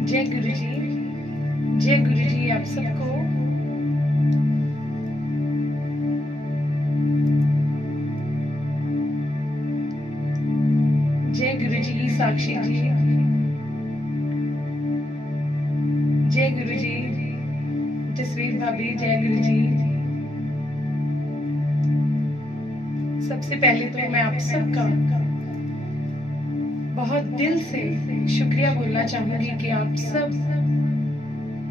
जय गुरु जी, जय गुरु जी आप सबको। जय गुरु जी साक्षी जी, जय गुरु जी जसवीर भाभी, जय गुरु जी। सबसे पहले तो मैं आप सबका बहुत दिल से शुक्रिया बोलना चाहूंगी कि आप सब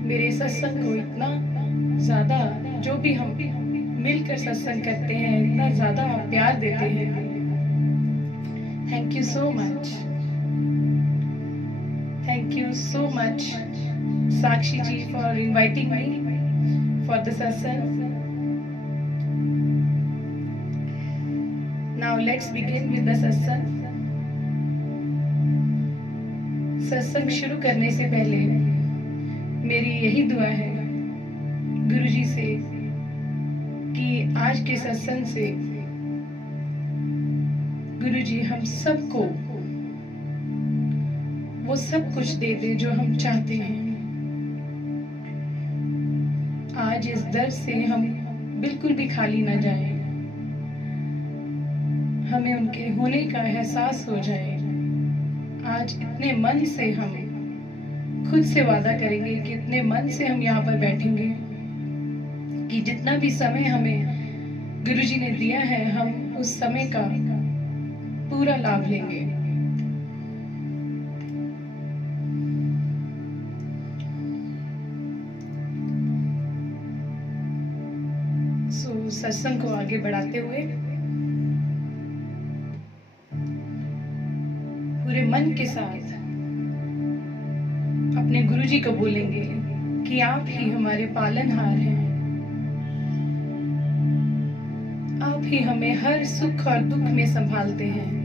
मेरे सत्संग को इतना ज्यादा, जो भी हम मिलकर सत्संग करते हैं, इतना ज्यादा प्यार देते हैं। Thank you so much, thank you so much Sakshi ji for inviting me for the satsang. Now let's begin with the satsang. सत्संग शुरू करने से पहले मेरी यही दुआ है गुरुजी से कि आज के सत्संग से गुरुजी हम सबको वो सब कुछ दे दे जो हम चाहते हैं। आज इस दर से हम बिल्कुल भी खाली ना जाएं, हमें उनके होने का एहसास हो जाए। आज इतने मन से हम खुद से वादा करेंगे कि इतने मन से हम यहाँ पर बैठेंगे कि जितना भी समय हमें गुरुजी ने दिया है, हम उस समय का पूरा लाभ लेंगे। सत्संग को आगे बढ़ाते हुए पूरे मन के साथ अपने गुरुजी को बोलेंगे कि आप ही हमारे पालनहार हैं, आप ही हमें हर सुख और दुख में संभालते हैं।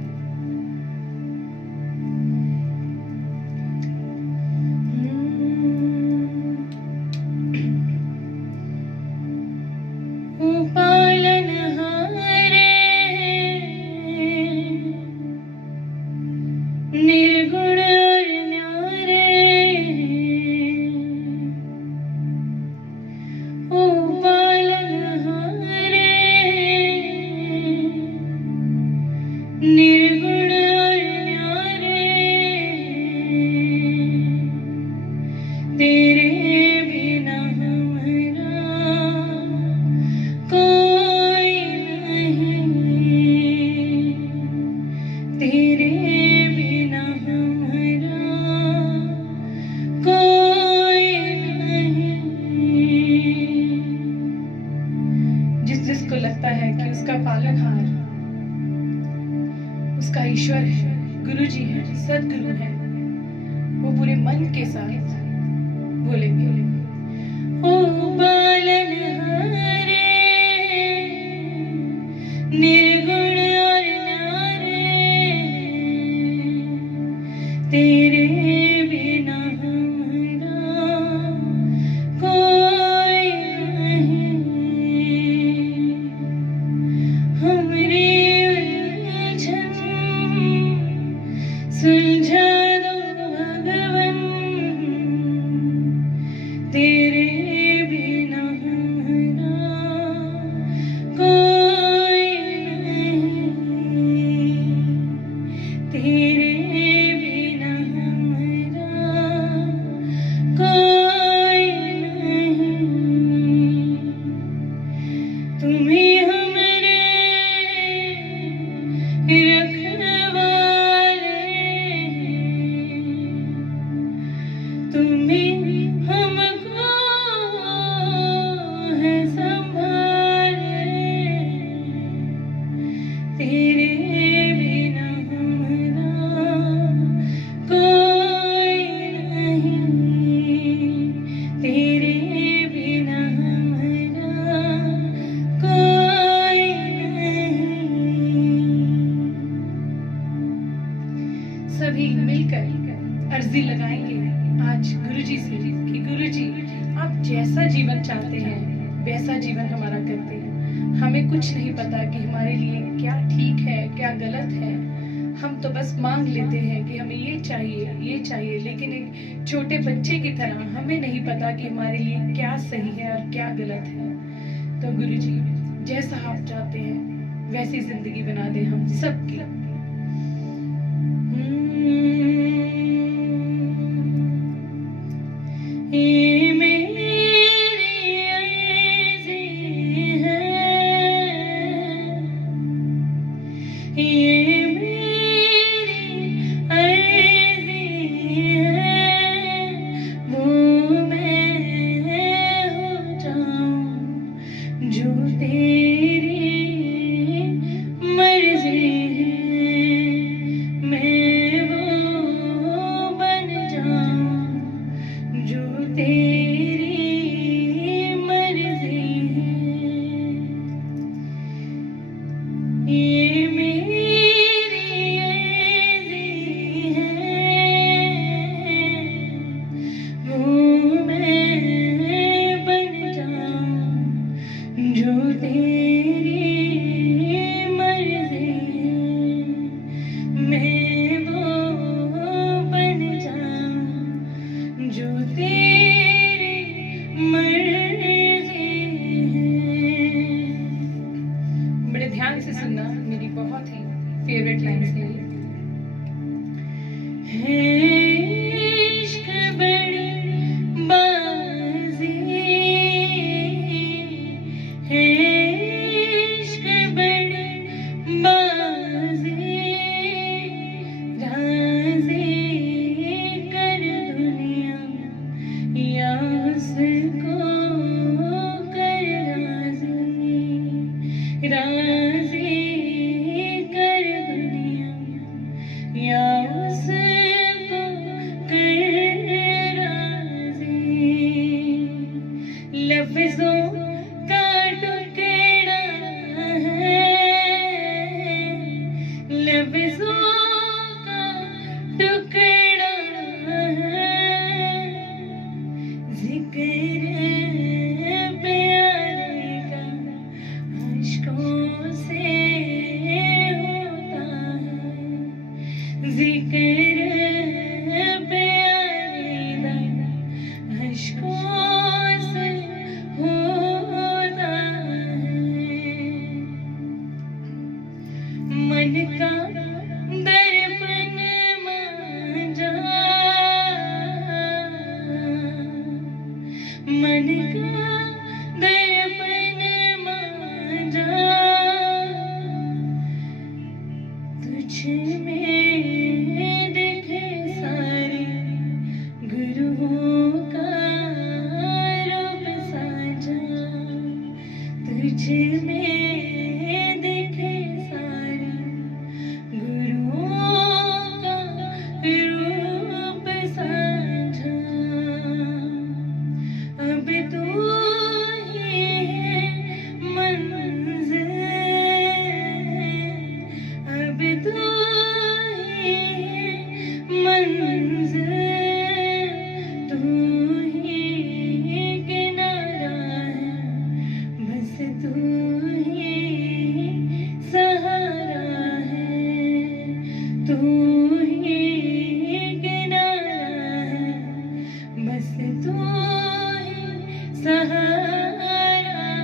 जिसको लगता है कि उसका पालनहार उसका ईश्वर है, गुरुजी है, सदगुरु है, वो पूरे मन के साथ बोलेंगे, ओ पालनहारे निर्गुण और न्यारे, तेरे बिना सुलझा दो भगवन, तेरे बिना हमारा कोई नहीं, तेरे बिना हमारा कोई नहीं। तुम्हें हमरे तुम्हें हमको है संभाले, तेरे बिना हमारा कोई नहीं, तेरे बिना हमारा कोई नहीं। सभी मिलकर अर्जी लगाएंगे आज गुरुजी से कि गुरुजी आप जैसा जीवन चाहते हैं वैसा जीवन हमारा करते हैं। हमें कुछ नहीं पता कि हमारे लिए क्या ठीक है क्या गलत है, हम तो बस मांग लेते हैं कि हमें ये चाहिए, लेकिन एक छोटे बच्चे की तरह हमें नहीं पता कि हमारे लिए क्या सही है और क्या गलत है। तो गुरुजी, जैसा आप चाहते हैं वैसी जिंदगी बना दे हम सबकी। ये मेरी अर्ज़ी है, ये मेरी अर्ज़ी है, वो मैं हो जाऊं जो तेरी मर्ज़ी है, मैं वो बन जाऊं जो तेरी मर्ज़ी है। ये मेरी अर्ज़ी है, वो मैं बन जाऊं जो तेरी मर्ज़ी है, मैं वो बन जाऊं जो तेरी मर्ज़ी है। बड़े ध्यान से सुनना, मेरी बहुत ही फेवरेट लाइन्स है इश्क बड़ी बाज़ी है, इश्क बड़ी बाज़ी, राज़ी कर दुनिया या उसको कर राज़ी, राज़ी कर दुनिया या उसको कर राज़ी। लफ्ज़ों का टुकड़ा है, लफ्ज़ों का टुकड़ा है, ज़िक्र प्यारे का अश्कों से होता है, ज़िक्र प्यारे का अश्कों से होता है। मन का दर्पण मांझा, मन का दर्पण मांझा, तुझ में दिखे सारे गुरुओं का रूप साझा, तुझ में दिखे सारे गुरुओं का रूप साझा। अब तू ही है मंज़िल, अब तू ही है मंज़िल, तू ही किनारा है, बस तू ही सहारा है, तू ही किनारा है, बस तू ही सहारा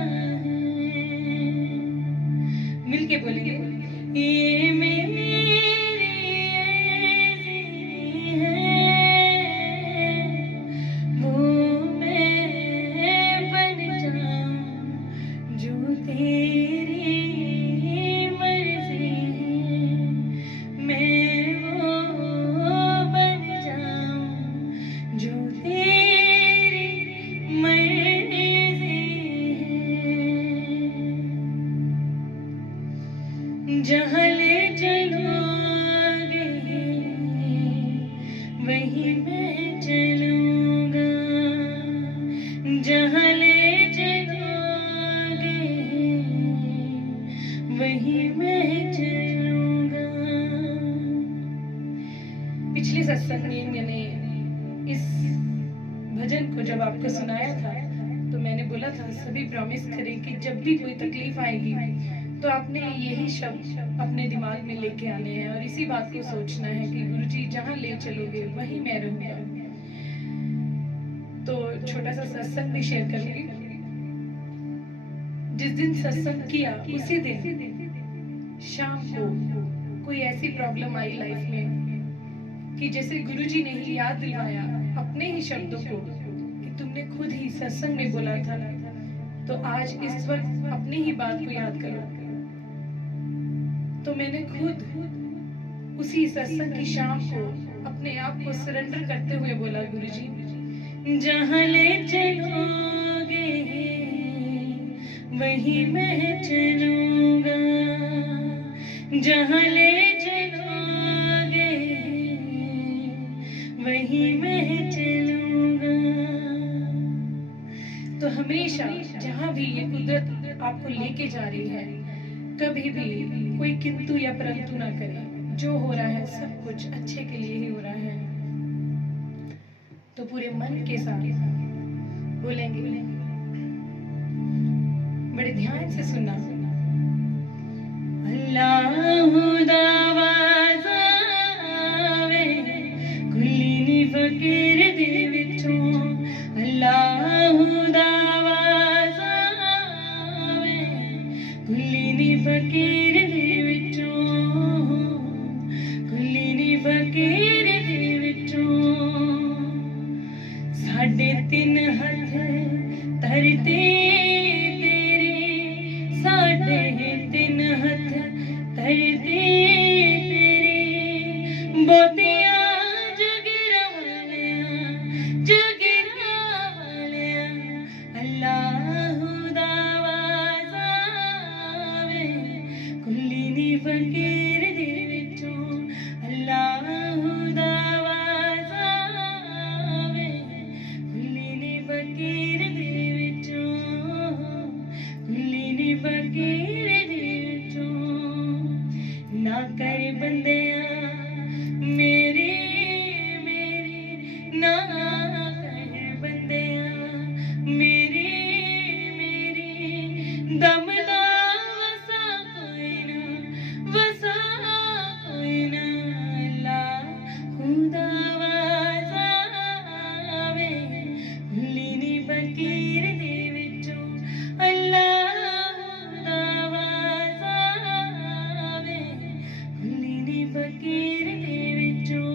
है। मिलके बोलेंगे, ये मेरी अर्ज़ी है, वो मैं बन जाऊं जो तेरी मर्ज़ी है, मैं वो बन जाऊं जो तेरी मर्ज़ी है। जहाँ ले चलोगे वहीं मैं चलूँगा, जहाँ ले चलोगे वहीं मैं चलूँगा। पिछले सत्संग में मैंने इस भजन को जब आपको सुनाया था तो मैंने बोला था सभी प्रॉमिस करें कि जब भी कोई तकलीफ आएगी तो आपने यही शब्द अपने दिमाग में लेके आने हैं और इसी बात को सोचना है कि गुरुजी जहाँ ले चलोगे वहीं मैं रहूंगा। तो छोटा सा सत्संग भी शेयर करूंगी। जिस दिन सत्संग किया उसी दिन शाम को कोई ऐसी प्रॉब्लम आई लाइफ में कि जैसे गुरुजी ने ही याद दिलवाया अपने ही शब्दों को कि तुमने खुद ही सत्संग में बोला था, तो आज इस वक्त अपनी ही बात को याद करो। तो मैंने खुद उसी सत्संग की शाम को अपने आप को सरेंडर करते हुए बोला, गुरुजी जहाँ ले चलोगे वहीं मैं चलूंगा, जहाँ ले चलोगे वहीं मैं चलूंगा। तो हमेशा जहाँ भी ये कुदरत आपको लेके जा रही है, कभी भी कोई किंतु या परंतु ना करें। जो हो रहा है सब कुछ अच्छे के लिए ही हो रहा है। तो पूरे मन के साथ बोलेंगे, बड़े ध्यान से सुनना। अल्लाहु दावाज़ आवे खुली नी फकीर दे विचों, अल्लाहु दावाज़ आवे खुली नी फकीर दे विचों, खुली नी फकीर दे विचों। साढ़े तीन हथ धरती साढ़े तीन हथ धरती तेरी, बोतिया जगरा वालिया अल्लाहु दावाज़ आवे खुली नी फकीर दे विचों, अल्लाहु दावाज़ आवे खुली नी फकीर दे विचों, खुली नी फकीर दे विचों। ना कर बंदिया मेरी मेरी, ना कर बंदिया मेरी मेरी, दम दा वसा कोई ना, वसा कोई ना। अल्लाहु दावाज़ आवे खुली नी फकीर दे विचों, अल्लाहु दावाज़ आवे खुली नी फकीर दे विचों,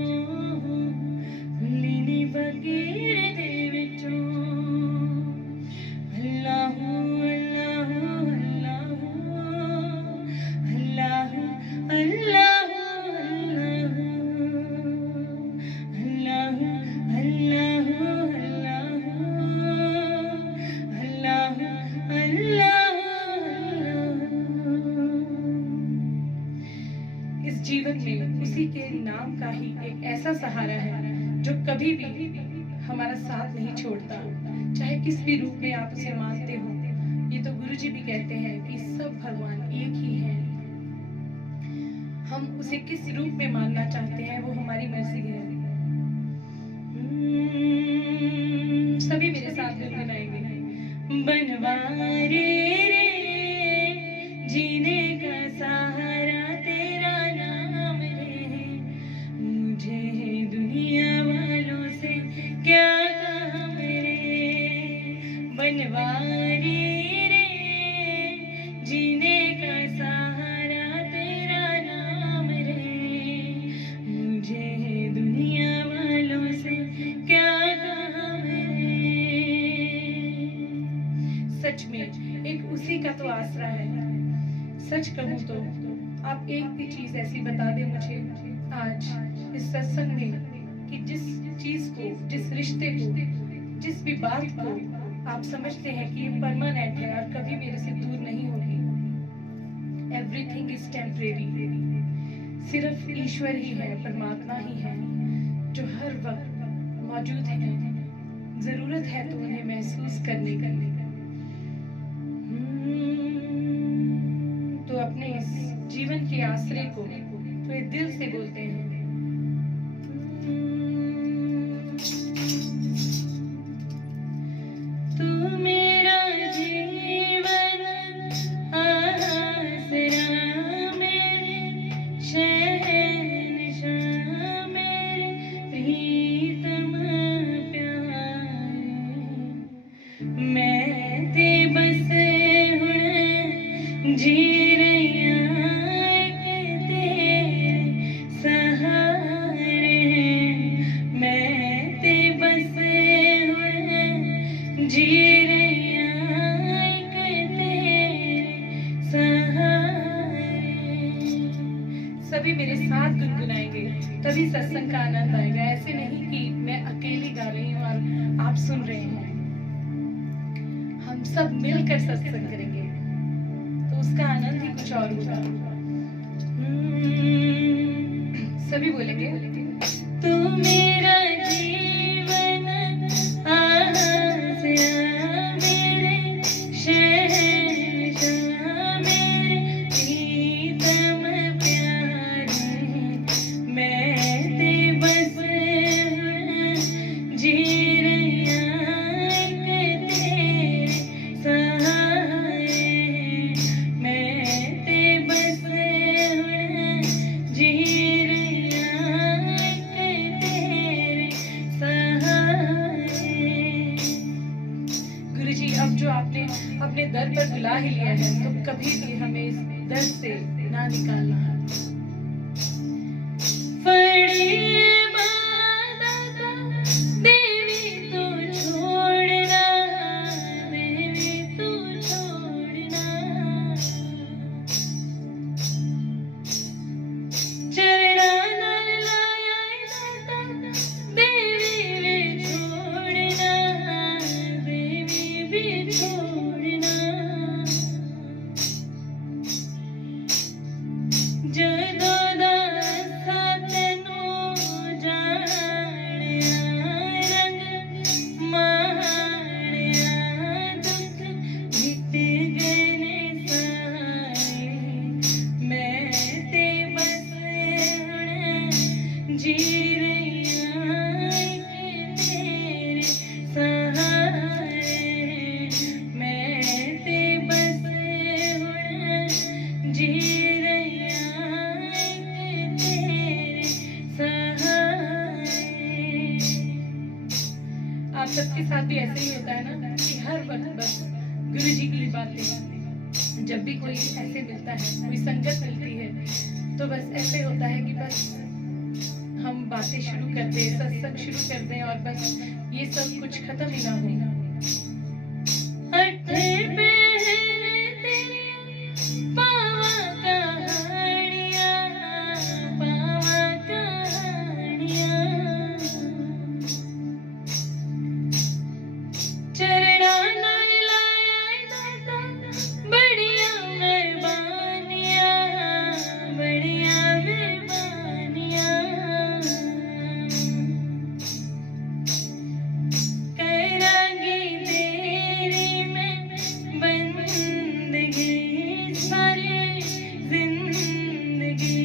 खुली नी फकीर दे विचों। अल्लाहु अल्लाहु अल्लाहु अल्लाहु अल्लाहु अल्लाहु अल्लाहु अल्लाहु अल्लाहु। इस जीवन में उसी के नाम का ही एक ऐसा सहारा है जो कभी भी हमारा साथ नहीं छोड़ता, चाहे किस भी रूप में आप उसे मानते हो। ये तो गुरुजी भी कहते हैं कि सब भगवान एक ही हैं। हम उसे किस रूप में मानना चाहते हैं वो हमारी मर्जी है। सभी मेरे साथ में बनाएंगे। बनवारे रे जीने का सहारा तेरा नाम रे, मुझे दुनिया वालों से क्या काम रे। बनवारे रे जीने का सहारा तेरा नाम रे, मुझे दुनिया वालों से क्या काम रे। सच में एक उसी का तो आसरा है। सच कहूँ तो आप एक भी चीज ऐसी बता दे मुझे आज इस सत्संग में कि जिस चीज को, जिस रिश्ते को, जिस भी बात को आप समझते हैं कि ये परमानेंट है और कभी मेरे से दूर नहीं होगी। Everything is temporary. सिर्फ ईश्वर ही है, परमात्मा ही है जो हर वक्त मौजूद है। जरूरत है तो उन्हें महसूस करने का। तो अपने इस जीवन के आश्रय को तो दिल से बोलते हैं। तू मेरा जीवन आसरा आप सुन रहे हैं, हम सब मिलकर सत्संग करेंगे तो उसका आनंद ही कुछ और होगा। सभी बोलेंगे, तू मेरा जीवन आसिया मेरे शहंशाह मेरे प्रीतम प्यारे, मैं ते बस जी रहिया एक तेरे सहारे, मैं ते बस जी जो आपने अपने दर पर बुला ही लिया है तो कभी भी हमें इस दर से ना निकालना है। देवी तू छोड़ना, देवी तू छोड़ना, चरणा नाल लाया दाता, देवी वे छोड़ना, देवी भी छोड़ना, जदों दा असा तैनूं जाणिया, रंग माणिया, दुख मिट गए ने सारे, मैं ते बस हुण जी रहिया एक तेरे सहारे, मैं ते बस हुण जी रहिया एक तेरे सहारे। आप सबके साथ भी ऐसे ही होता है ना कि हर वक्त बस गुरु जी की बातें, जब भी कोई ऐसे मिलता है, कोई संगत मिलती है तो बस ऐसे होता है कि बस हम बातें शुरू कर दें, सत्संग शुरू कर दें और बस ये सब कुछ खत्म ही ना हो। अठे पहरे तेरे पावा कहानियां, पावा कहानियां, चरणा नाल लाया दाता, बड़िया मेहरबानियां, बड़िया मेहरबानियां, करांगी तेरी मैं बंदगी सारी जिंदगी,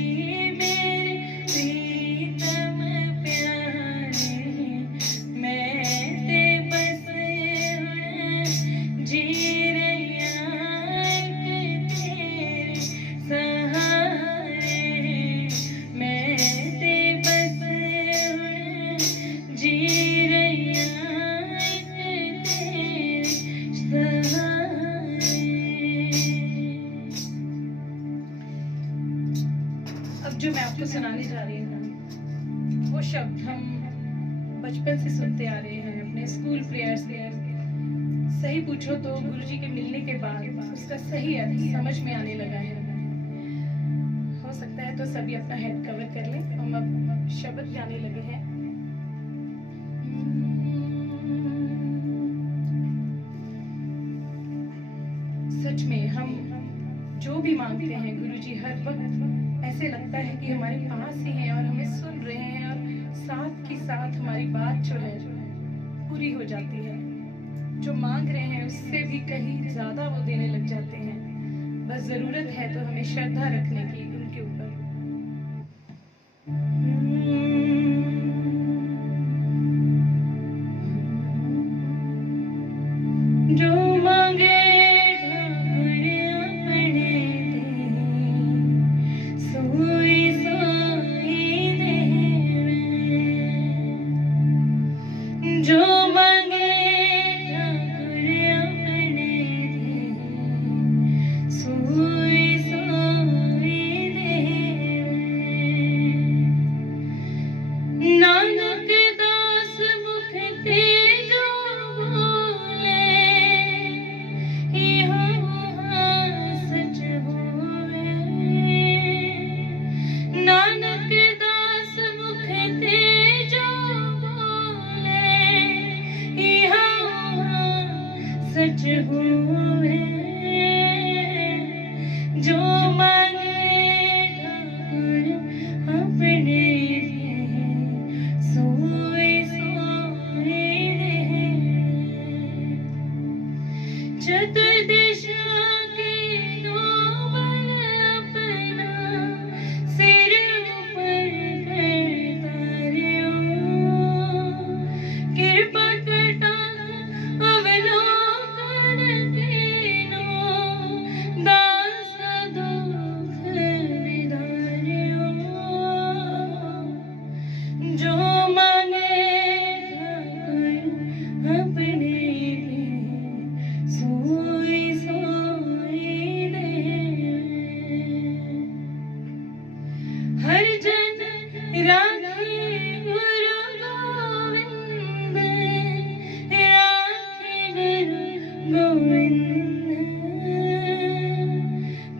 मेरे प्रीतम प्यारे, मैं ते बस हुण जी रहिया एक तेरे सहारे, मैं ते बस हुण जी रहिया एक तेरे सहारे। अब जो मैं आपको सुनाने जा रही हूँ वो शब्द हम बचपन से सुनते आ रहे हैं, अपने स्कूल प्रेयर से। सही पूछो तो गुरुजी के मिलने के बाद उसका सही अर्थ समझ में आने लगा है। हो सकता है तो सभी अपना हेड कवर कर लें। हम अब शब्द गाने लगे हैं। सच में हम जो भी मांगते हैं गुरुजी हर वक्त ऐसे लगता है कि हमारे पास ही हैं और हमें सुन रहे हैं और साथ के साथ हमारी बात जो है पूरी हो जाती है। जो मांग रहे हैं उससे भी कहीं ज्यादा वो देने लग जाते हैं। बस जरूरत है तो हमें श्रद्धा रखने की उनके ऊपर। जो मांगे जो मांगे ठाकुर अपने सोई सोई देवे। नानक 10 मुख ते जो बोले सच हुए जो मांगे ठाकुर अपने दे, सोए सोए दे। चतुर्दिशा के नोबल अपना सिर ऊपर करता रहो, कृपा कटाक्ष अवलोकन तीनों दास दुख विदार्यो। जो मांगे ठाकुर अपने दे, सोई सोई दे। हर जन राखे गुरु गोविंद, राखे गुरु गोविंद।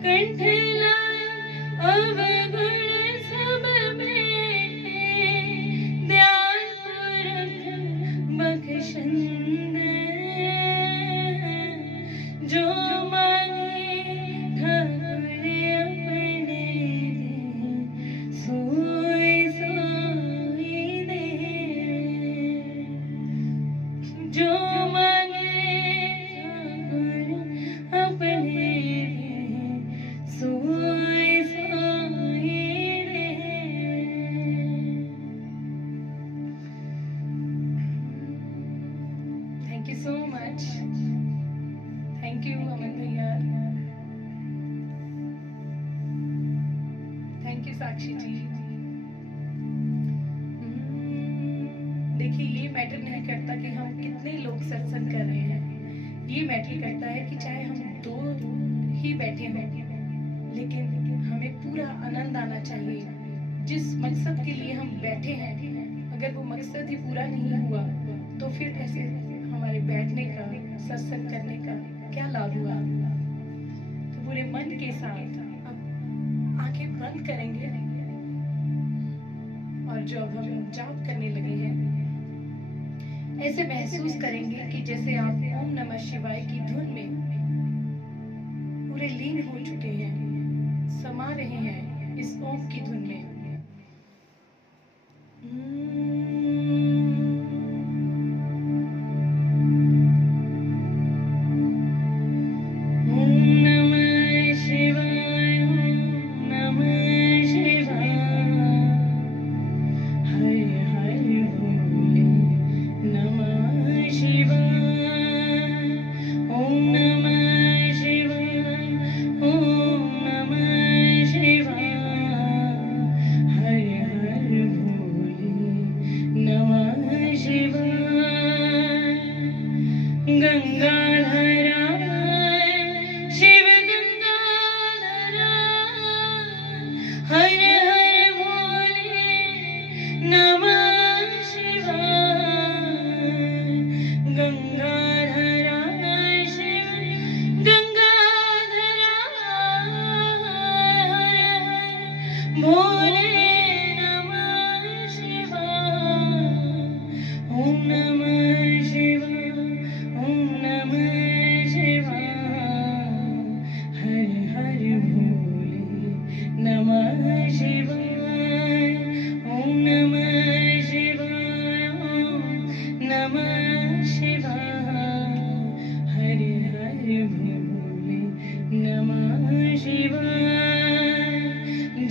कंठ लाए अवगुण सब मेटे, दयाल पुरख बख्शंद। जो मांगे ठाकुर अपने दे, सोई सोई दे। जो मांगे ठाकुर अपने दे, सोई सोई दे। Thank you so much. Thank you अमन भैया। Thank you साक्षी जी। देखिए, ये मैटर नहीं करता कि हम कितने लोग सत्संग कर रहे हैं। ये मैटर करता है कि चाहे हम दो ही बैठे हों, लेकिन हमें पूरा आनंद आना चाहिए। जिस मकसद के लिए हम बैठे हैं, अगर वो मकसद ही पूरा नहीं हुआ तो फिर ऐसे हमारे बैठने का, सत्संग करने का क्या लाभ हुआ। तो पूरे मन के साथ अब आंखें बंद करेंगे और जब हम जाप करने लगे हैं, ऐसे महसूस करेंगे कि जैसे आप ओम नमः शिवाय की धुन में पूरे लीन हो चुके हैं, समा रहे हैं इस ओम की धुन में।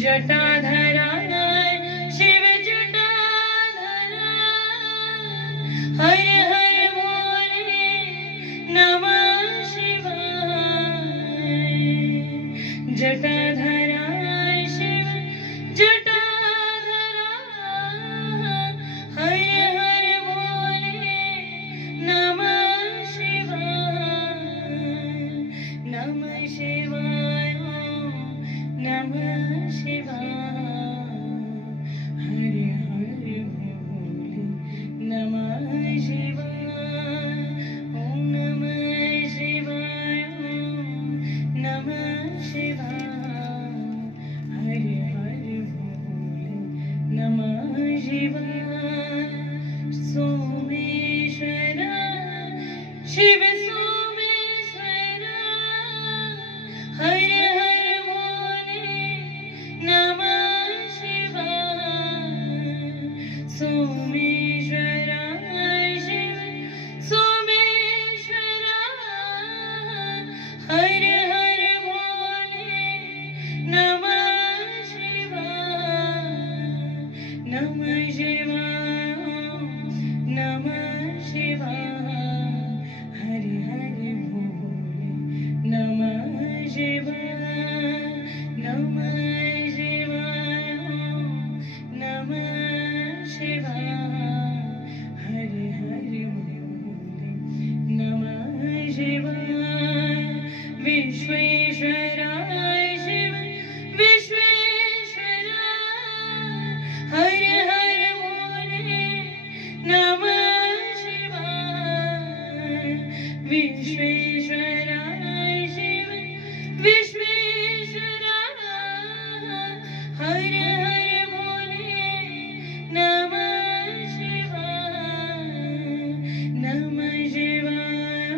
जटाधरा शिव जटाधरा, हर हर भोले नमः शिवाय। जटाधरा शिव जटाधरा, हर हर भोले नमः शिवाय। नमः शिवाय, नमः शिवाय। हर हर भोले नमः शिवाय। ओम नमः शिवाय, ओम नमः शिवाय। हर हर भोले नमः शिवाय। सोमेश्वर शिव सोमेश्वर, विश्वेश्वराय शिव विश्वेश्वरा हर हर भोले नमः शिवाय नमः शिवाय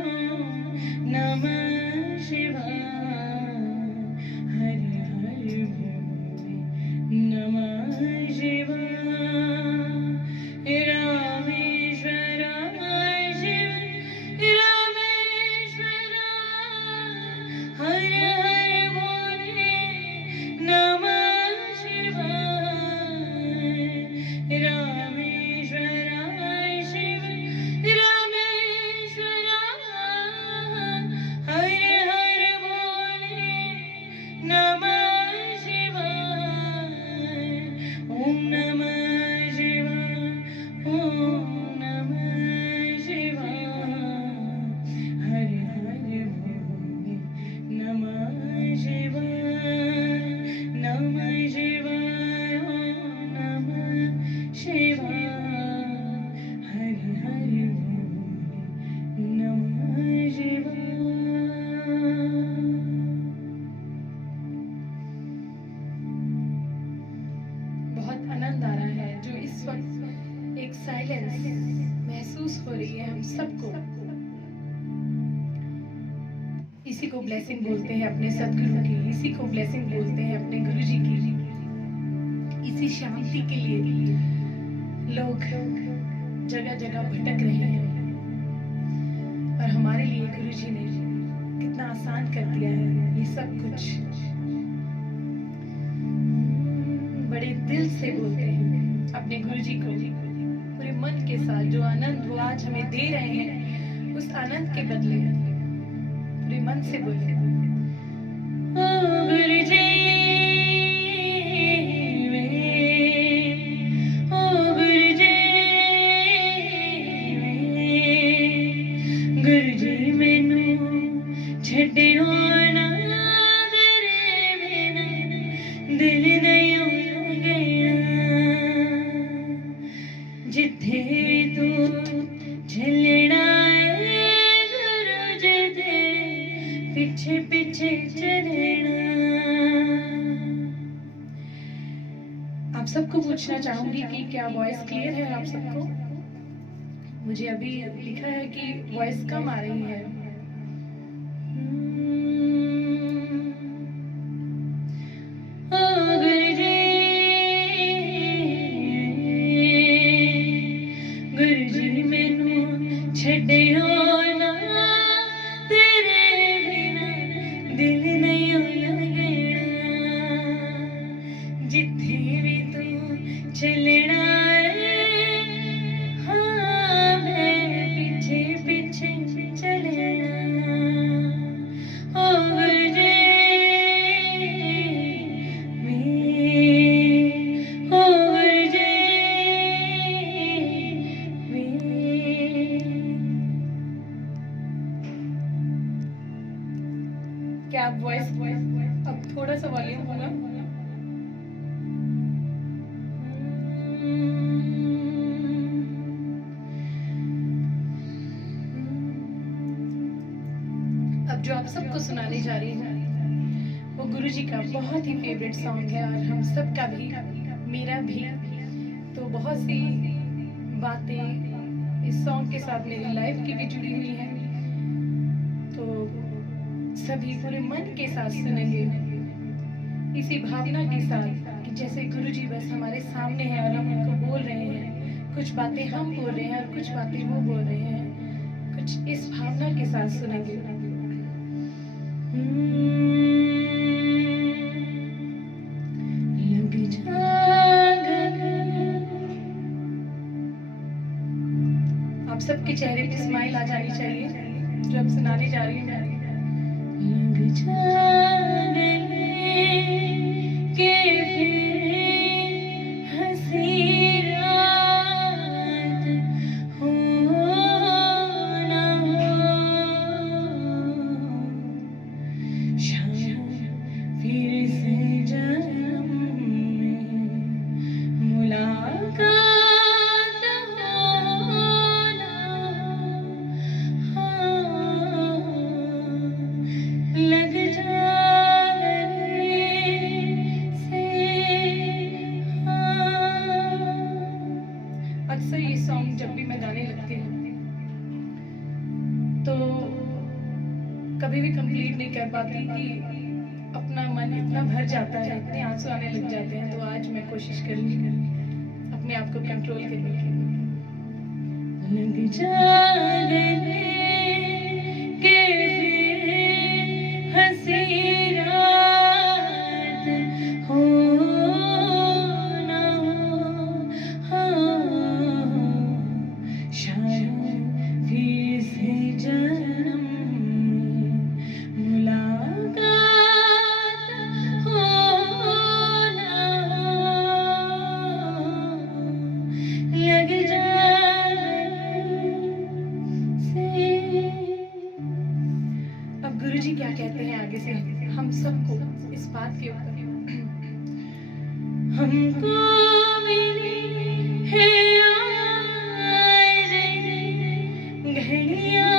नमः शिवाय हर हर भोले नमः शिवाय रामेश्वराय शिव रामेश्वरा हर हर भोले नमः शिवाय रामेश्वराय शिव रामेश्वरा हर हर भोले नमः शिवाय ओम नमः शिवाय ओम नमः शिवाय हर हर भोले नमः शिवाय नमः शिवाय ओम नमः शिवाय हर हर भोले नमः शिवाय। बहुत आनंद आ रहा है जो इस वक्त एक साइलेंस महसूस हो रही है हम सबको। इसी को ब्लेसिंग बोलते हैं अपने सदगुरु की, इसी को ब्लेसिंग बोलते हैं अपने गुरुजी की। इसी शांति के लिए लोग जगह जगह भटक रहे हैं और हमारे लिए गुरुजी ने कितना आसान कर दिया है ये सब कुछ। बड़े दिल से बोलते हैं अपने गुरुजी को पूरे मन के साथ। जो आनंद वो आज हमें दे रहे हैं उस आनंद के बदले पूरे मन से बोले ओ गुरुजी ओ गुरुजी गुरुजी मैनू छड्डियो ना तेरे बिना दिल नहीं लगना जिथे भी तू चलना है गुरु जी तेरे पीछे पीछे चलना। आप सबको पूछना चाहूंगी कि क्या वॉइस क्लियर है आप सबको? मुझे अभी लिखा है कि वॉइस कम आ रही है। ओ गुरुजी गुरुजी मैनू छड्डियो ना तेरे बिना दिल नहीं लगना जिथे भी तू चलना है हाँ मैं पीछे पीछे चलना। ओ गुरुजी ओ गुरुजी क्या आप वॉइस अब थोड़ा सा वॉल्यूम होगा? अब जो आप सबको सुनाने जा रही हूँ वो गुरुजी का बहुत ही फेवरेट सॉन्ग है और हम सब का भी, मेरा भी। तो बहुत सी बातें इस सॉन्ग के साथ मेरी लाइफ की भी जुड़ी हुई हैं। तो सभी पूरे मन के साथ सुनेंगे इसी भावना के साथ कि जैसे गुरुजी बस हमारे सामने हैं और हम उनको बोल रहे हैं। कुछ बातें हम बोल रहे हैं और कुछ बातें वो बोल रहे हैं। कुछ इस भावना के साथ सुनेंगे। लग जा आप सबके चेहरे पे स्माइल आ जानी चाहिए जो अब सुनाने जा रही हूँ। लग जा के हंसी रात हो ना हो शायद फिर से जन्म में मुलाकात हो ना हो। कभी भी कंप्लीट नहीं कर पाती कि अपना मन इतना भर जाता है, इतने आंसू आने लग जाते हैं। तो आज मैं कोशिश करूंगी अपने आप को कंट्रोल करने की। लग जाने के फिर हंसी रात हो ना हो, हाँ, शायद फिर से जन्म मुलाकात हो ना हो, लग अब गुरुजी क्या कहते हैं आगे से हम सबको इस बात के ऊपर। हमको मिली है आज घड़ियां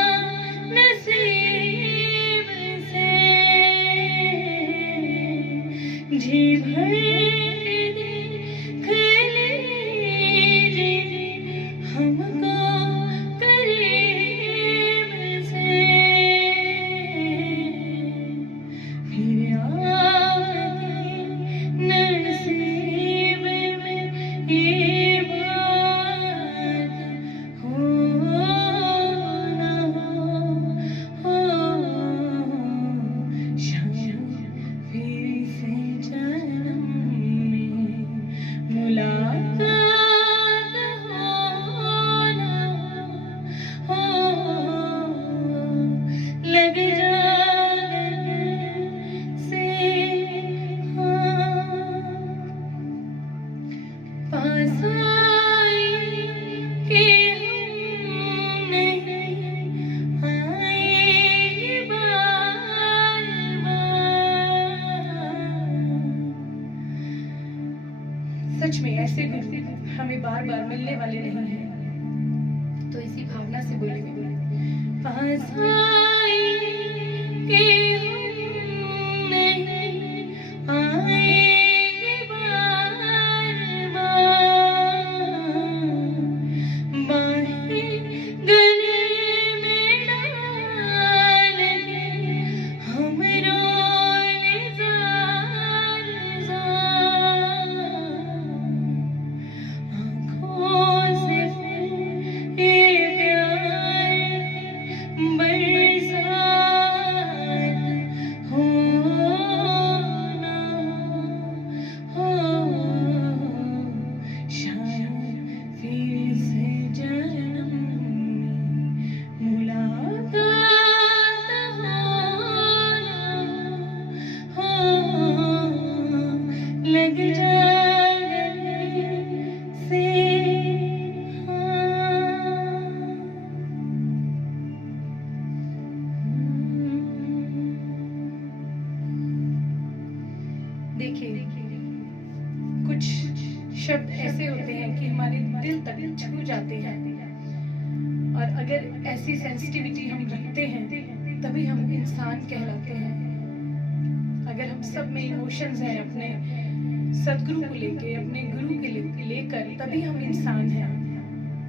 नसीब से, जी भर के देख लीजिए हमको करीब से, फिर आपके नसीब में ये बात हो ना हो, शायद फिर से जन्म में मुलाकात हो ना हो, लग जाने से पास आई कि हम नहीं आएंगे बार बार। सच में ऐसे गुरु हमें बार बार मिलने वाले नहीं हैं, तो इसी भावना से बोलेंगे। पास आई कि हम नहीं आएंगे बार बार, बाहें गले में डाल के हम रोने जार जार, आँखों से फिर ये प्यार बरसात हो ना हो, शायद फिर से जन्म में मुलाकात हो ना हो, लग जाने से देखिए, कुछ शब्द ऐसे होते हैं कि हमारे दिल तक छू जाते हैं, और अगर ऐसी सेंसिटिविटी हम रखते हैं तभी हम इंसान कहलाते हैं। अगर हम सब में इमोशंस हैं अपने सदगुरु को लेके, अपने गुरु के लेकर, तभी हम इंसान हैं।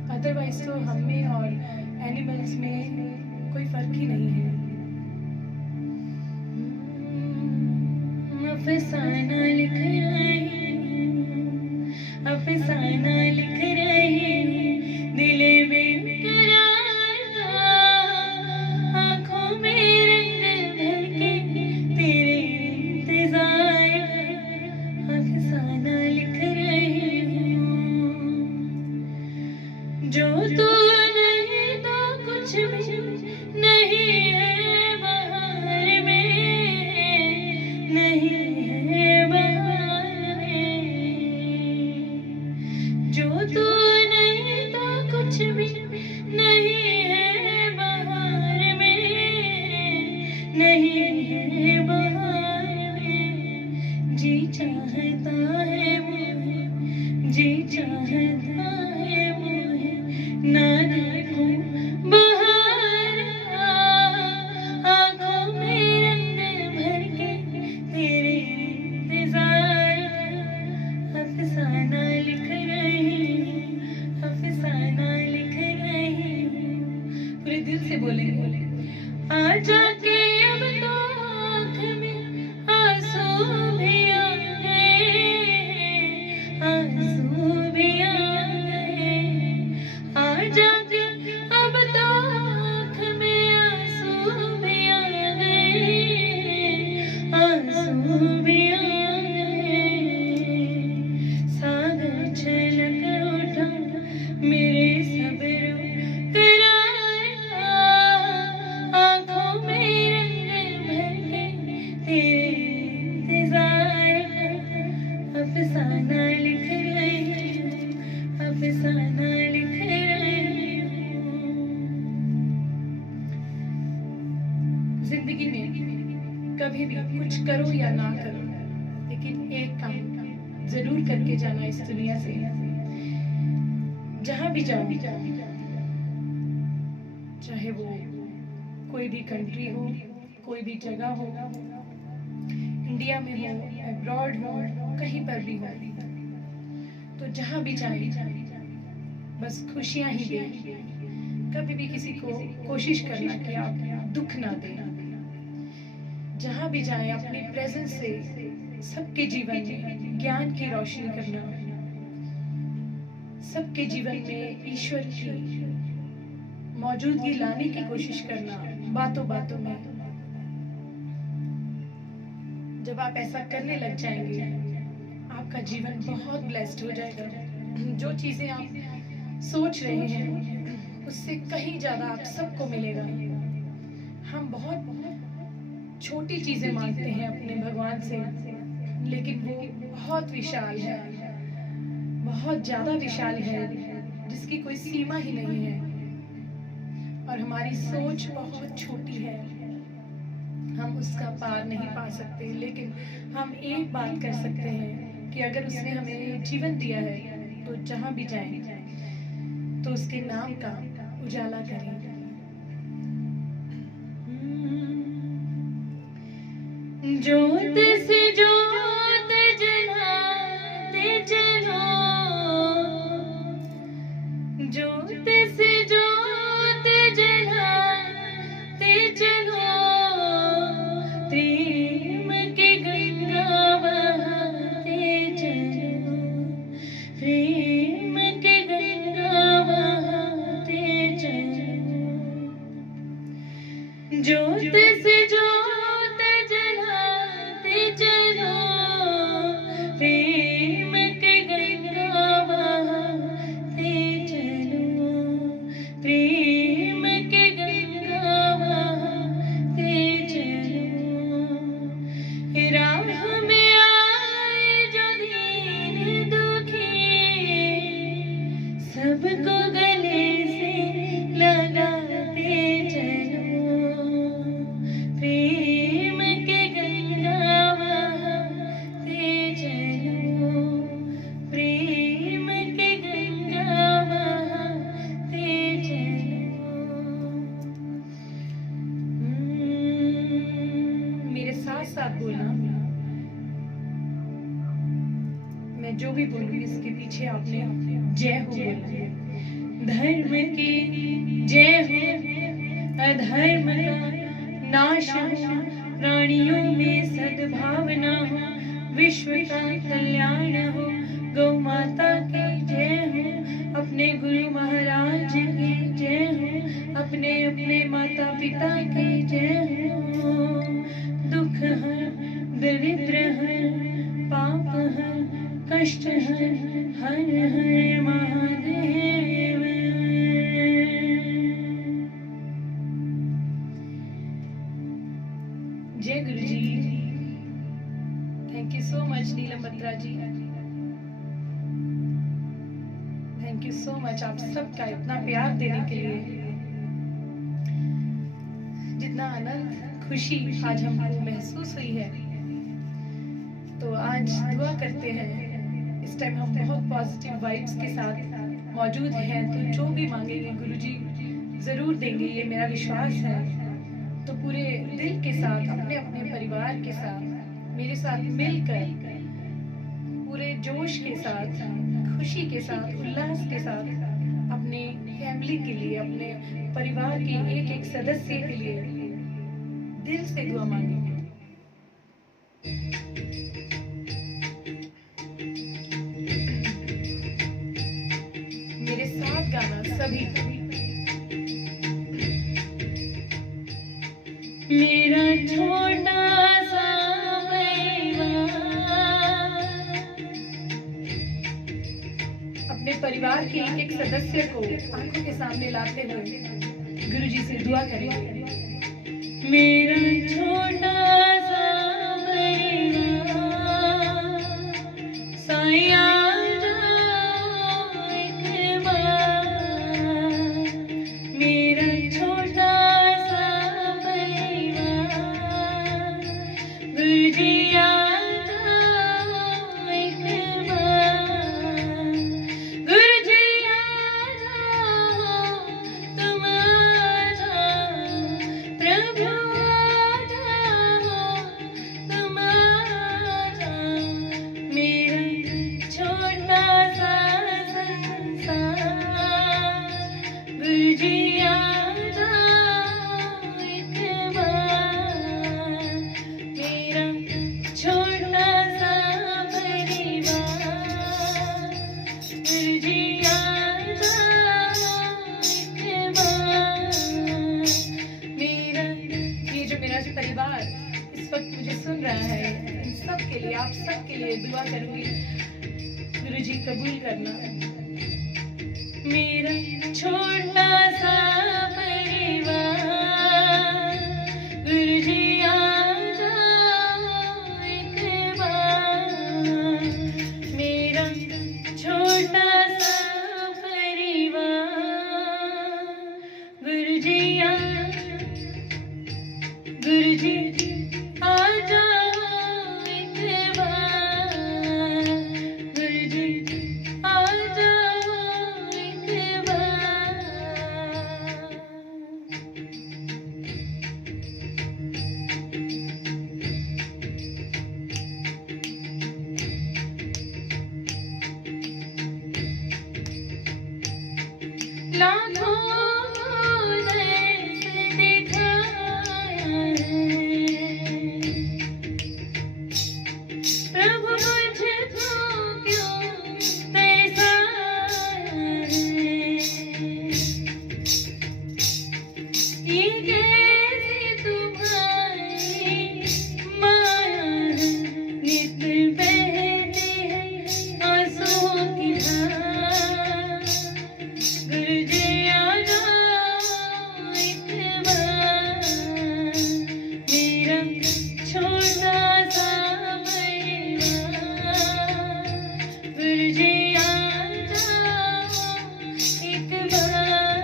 अदरवाइज तो हम में और एनिमल्स में कोई फर्क ही नहीं है। अफसाना लिख रहे, अफसाना लिख रहे, दिल बेकरार था, आँखों में रंग भर के तेरे इंतजार का, अफसाना लिख रहे जो तू नहीं तो कुछ भी नहीं है बाहर में, नहीं है बाहर में, जो तू नहीं तो कुछ भी नहीं है बाहर में, नहीं है बाहर में, जी चाहता है मुझे, जी चाहता है मुझे ना देखूं बाहर का, आँखों में रंग भर के तेरे इंतजार का, अफसाना लिख रही, अफसाना लिख रही। पूरे दिल से बोलेंगे, आ जाके जिंदगी में कभी भी कुछ करो या ना करो, लेकिन एक काम जरूर करके जाना इस दुनिया से। जहां भी जाओ, चाहे वो कोई भी कंट्री हो, कोई भी जगह हो, इंडिया में हो, अब्रॉड हो, कहीं पर भी हो, तो जहां भी जाए बस खुशियां ही दें। कभी भी किसी को कोशिश करना कि आप दुख ना दें। जहां भी जाए अपनी प्रेजेंस से सबके जीवन में ज्ञान की रोशनी करना, सबके जीवन में ईश्वर की मौजूदगी लाने की कोशिश करना बातों बातों में। जब आप ऐसा करने लग जाएंगे, आपका जीवन बहुत ब्लेस्ड हो जाएगा। जो चीजें आप सोच रहे हैं उससे कहीं ज्यादा आप सबको मिलेगा। हम बहुत छोटी चीजें मांगते हैं अपने भगवान से, लेकिन वो बहुत विशाल है, बहुत ज्यादा विशाल है, जिसकी कोई सीमा ही नहीं है। और हमारी सोच बहुत छोटी है, हम उसका पार नहीं पा सकते। लेकिन हम एक बात कर सकते हैं कि अगर उसने हमें जीवन दिया है तो जहां भी जाएं तो उसके नाम का उजाला करें। ज्योत से ज्योत जलाते चलो, ज्योत से ज्योत जलाते चलो, प्रेम के गंगा बहाते चलो, प्रेम के गंगा बहाते चलो। ज्योत से ज्योत जलाते चलो, प्रेम के गंगा बहाते चलो, प्रेम के गंगा बहाते चलो। राह में आए जो दीन दुखी, सबको गले से लगाते चलो, प्रेम के गंगा बहाते चलो, प्रेम के गंगा बहाते चलो। मेरे साथ साथ बोलना, मैं जो भी बोलूंगी इसके पीछे आपने जय हो बोलना है। धर्म की जय हो, अधर्म का नाश हो, प्राणियों में सद्भावना हो, विश्व का कल्याण हो। गौ माता की जय हो, अपने गुरु महाराज की जय हो, अपने अपने माता पिता की जय हो। दुख हर, दरिद्र हर, पाप हर, कष्ट हर, हर हर महादेव। जय गुरु जी। Thank you so much Neelam Batra ji, thank you so much आप सबका इतना प्यार देने के लिए। जितना आनंद खुशी आज हमको महसूस हुई है, तो आज दुआ करते हैं। इस टाइम हम बहुत पॉजिटिव वाइब्स के साथ मौजूद हैं, तो जो भी मांगेंगे गुरुजी जरूर देंगे, ये मेरा विश्वास है। तो पूरे दिल के साथ, अपने अपने परिवार के साथ, मेरे साथ मिलकर, पूरे जोश के साथ, खुशी के साथ, उल्लास के साथ अपनी फैमिली के लिए, अपने परिवार के एक एक सदस्य के लिए दिल से दुआ मांगेंगे। मेरे साथ गाना सभी। मेरा छोटा सा परिवार, अपने परिवार के एक एक सदस्य को आंखों के सामने लाते हुए गुरुजी से दुआ करेंगे। मेरा छोटा सा परिवार, साया जाओ एक बार, मेरा छोटा सा परिवार, परिवार इस वक्त मुझे सुन रहा है, इन सब के लिए, आप सब के लिए दुआ करूंगी। गुरुजी कबूल करना। मेरा छोटा सा परिवार, गुरुजी आ जाओ एक बार। मेरा छोटा सा परिवार, गुरुजी आ जाओ एक बार। गुरुजी आ जाओ एक बार। लाखों दर्द दिखाया है, प्रभु मुझको क्यों तरसाया है। ये कैसी तुम्हारी माया है, नित बहते हैं आंसुओं की धार। गुरुजी आ जाओ एक बार। मेरा छोटा सा परिवार, गुरुजी आ जाओ एक बार।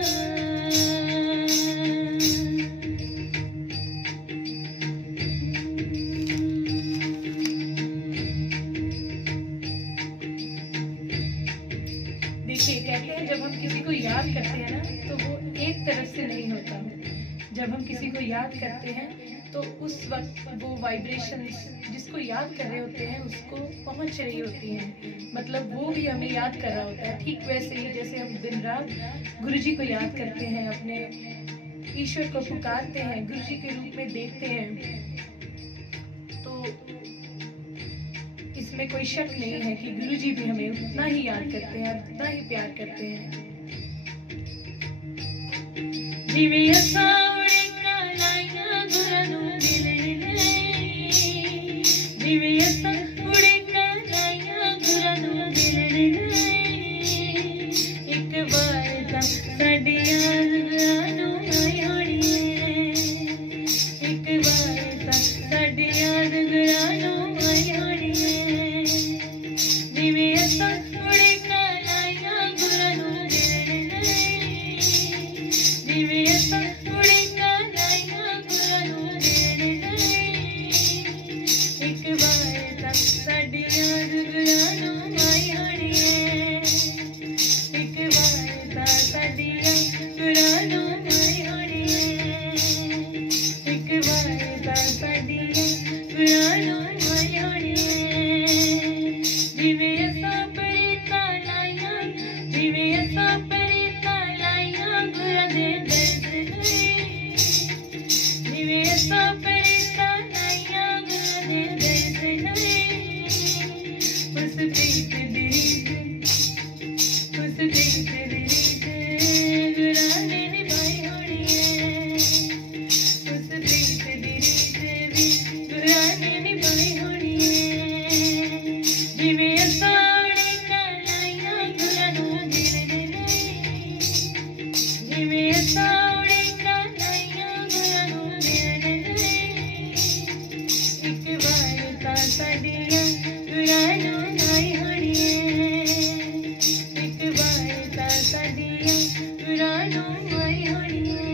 देखिए, कहते हैं जब हम किसी को याद करते हैं ना, तो वो एक तरफ से नहीं होता। जब हम किसी को याद करते हैं तो उस वक्त वो वाइब्रेशंस जिसको याद कर रहे होते हैं उसको पहुंच रही होती हैं, मतलब वो भी हमें याद कर रहा होता है। ठीक वैसे ही जैसे हम दिन रात गुरुजी को याद करते हैं, अपने ईश्वर को पुकारते हैं, गुरुजी के रूप में देखते हैं, तो इसमें कोई शक नहीं है कि गुरुजी भी हमें उतना ही याद करते हैं, उतना ही प्यार करते हैं। जिवे सावड़े कालाया गुरनु मिलने, जिवे सावड़े कालाया गुरनु मिलने। एक बार ता साडी याद गुरनु आई होनी है, एक बार ता साडी याद गुरनु आई होनी है। जिवे सावड़े कालाया गुरनु मिलने, जिवे सावड़े कालाया गुरनु मिलने। एक बार ता साडी याद गुरनु आई होनी है, एक बार ता साडी याद गुरनु आई होनी है, एक बार ता साडी याद गुरनु आई होनी है। जिवे सापरे तालाया, जिवे सापरे तालाया गुरा दे दर्द गए, जिवे सापरे तालाया गुरा दे दर्द गए। उस प्रीत दी रीत, उस प्रीत दी रीत गुरा ने निभाई होनी है, उस प्रीत दी रीत भी गुरा ने निभाई होनी है। जिवे सावड़े कालाया गुरनु मिलने, जिवे सावड़े कालाया गुरनु मिलने। एक बार ता साडी याद गुरनु आई होनी है, एक बार ता साडी याद गुरनु आई होनी है।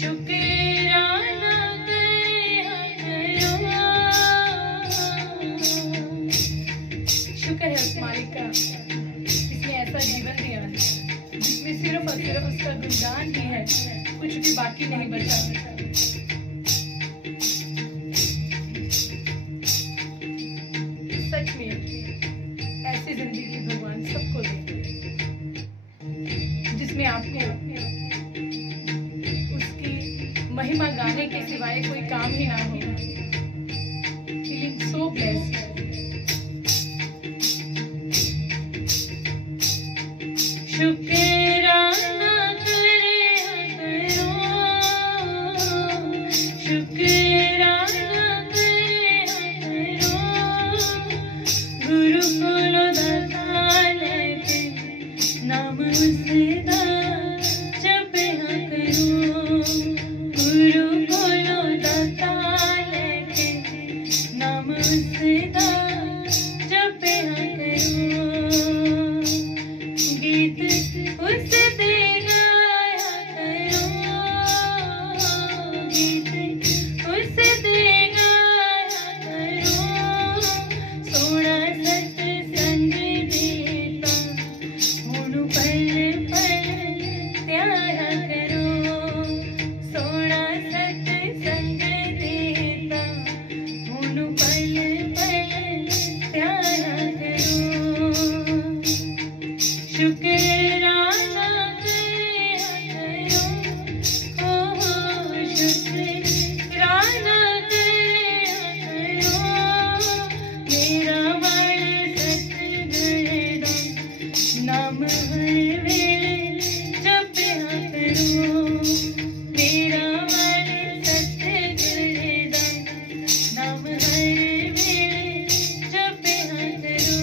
शुक्राना करो, शुक्र है उस मालिक का जिसने ऐसा जीवन दिया जिसमें सिर्फ और सिर्फ उसका गुणगान ही है, कुछ भी बाकी नहीं बचा। सच में ऐसी जिंदगी भगवान सबको दे जिसमें आपको उसकी महिमा गाने के सिवाय कोई काम ही ना हो। Feeling so blessed. शुक्राना करे उस दे गाया करो गीत, उस दे गाया करो सोना सत्संग देता हुण पल पल त्यारा करो सोना सत्संग देता हुण पल पल त्यारा करो शुक्राना करया करो हो शुक्राना करया करो मेरा मन सतगुर दा नाम हर वेले जपया करो मेरा मन सतगुर दा नाम हर वेले जपया करो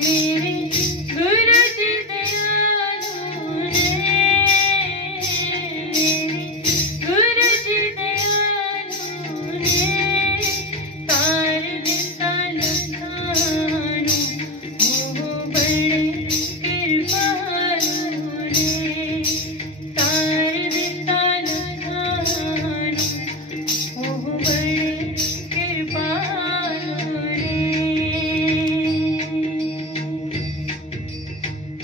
मेरे गुरु जी दयालु ने मेरे गुरु जी दयालु ने तार दिता लखानू वो बड़े कृपालु ने तार दिता लखानू वो बड़े कृपालु ने।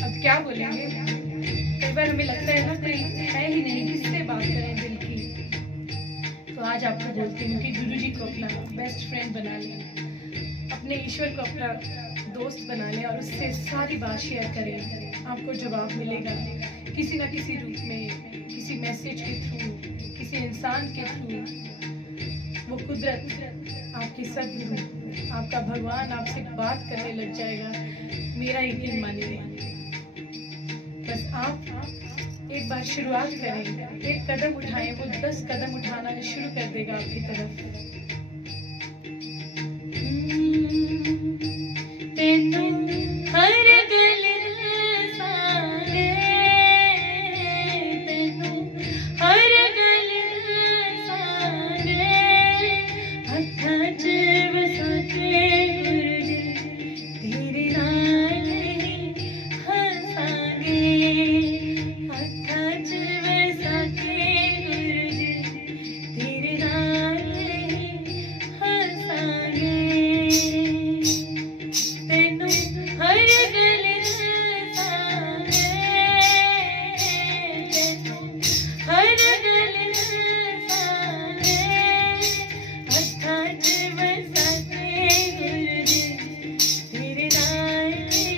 अब क्या बोलेंगे, कई बार हमें लगता है ना कोई है ही नहीं, किससे बात करें दिल की। तो आज आपको बोलती हूँ कि गुरुजी को अपना बेस्ट फ्रेंड बना लें, अपने ईश्वर को अपना दोस्त बना लें और उससे सारी बात शेयर करें। आपको जवाब मिलेगा किसी ना किसी रूप में, किसी मैसेज के थ्रू, किसी इंसान के थ्रू। वो कुदरत, आपके सदगुरु, आपका भगवान आपसे बात करने लग जाएगा, मेरा यकीन मानिए। बस आप एक बार शुरुआत करें, एक कदम उठाएं, वो 10 कदम उठाना शुरू कर देगा आपकी तरफ। तेनू हर गल दसांगे, तेनू हर गल दसांगे, हत्थां च वसा के गुरु जी तेरे नाल ही हंसांगे, हत्थां च वसा के गुरु जी तेरे नाल ही हंसांगे। तेनू हर गल दसांगे, तेनू हर गल दसांगे, हत्थां च वसा के गुरु जी तेरे नाल ही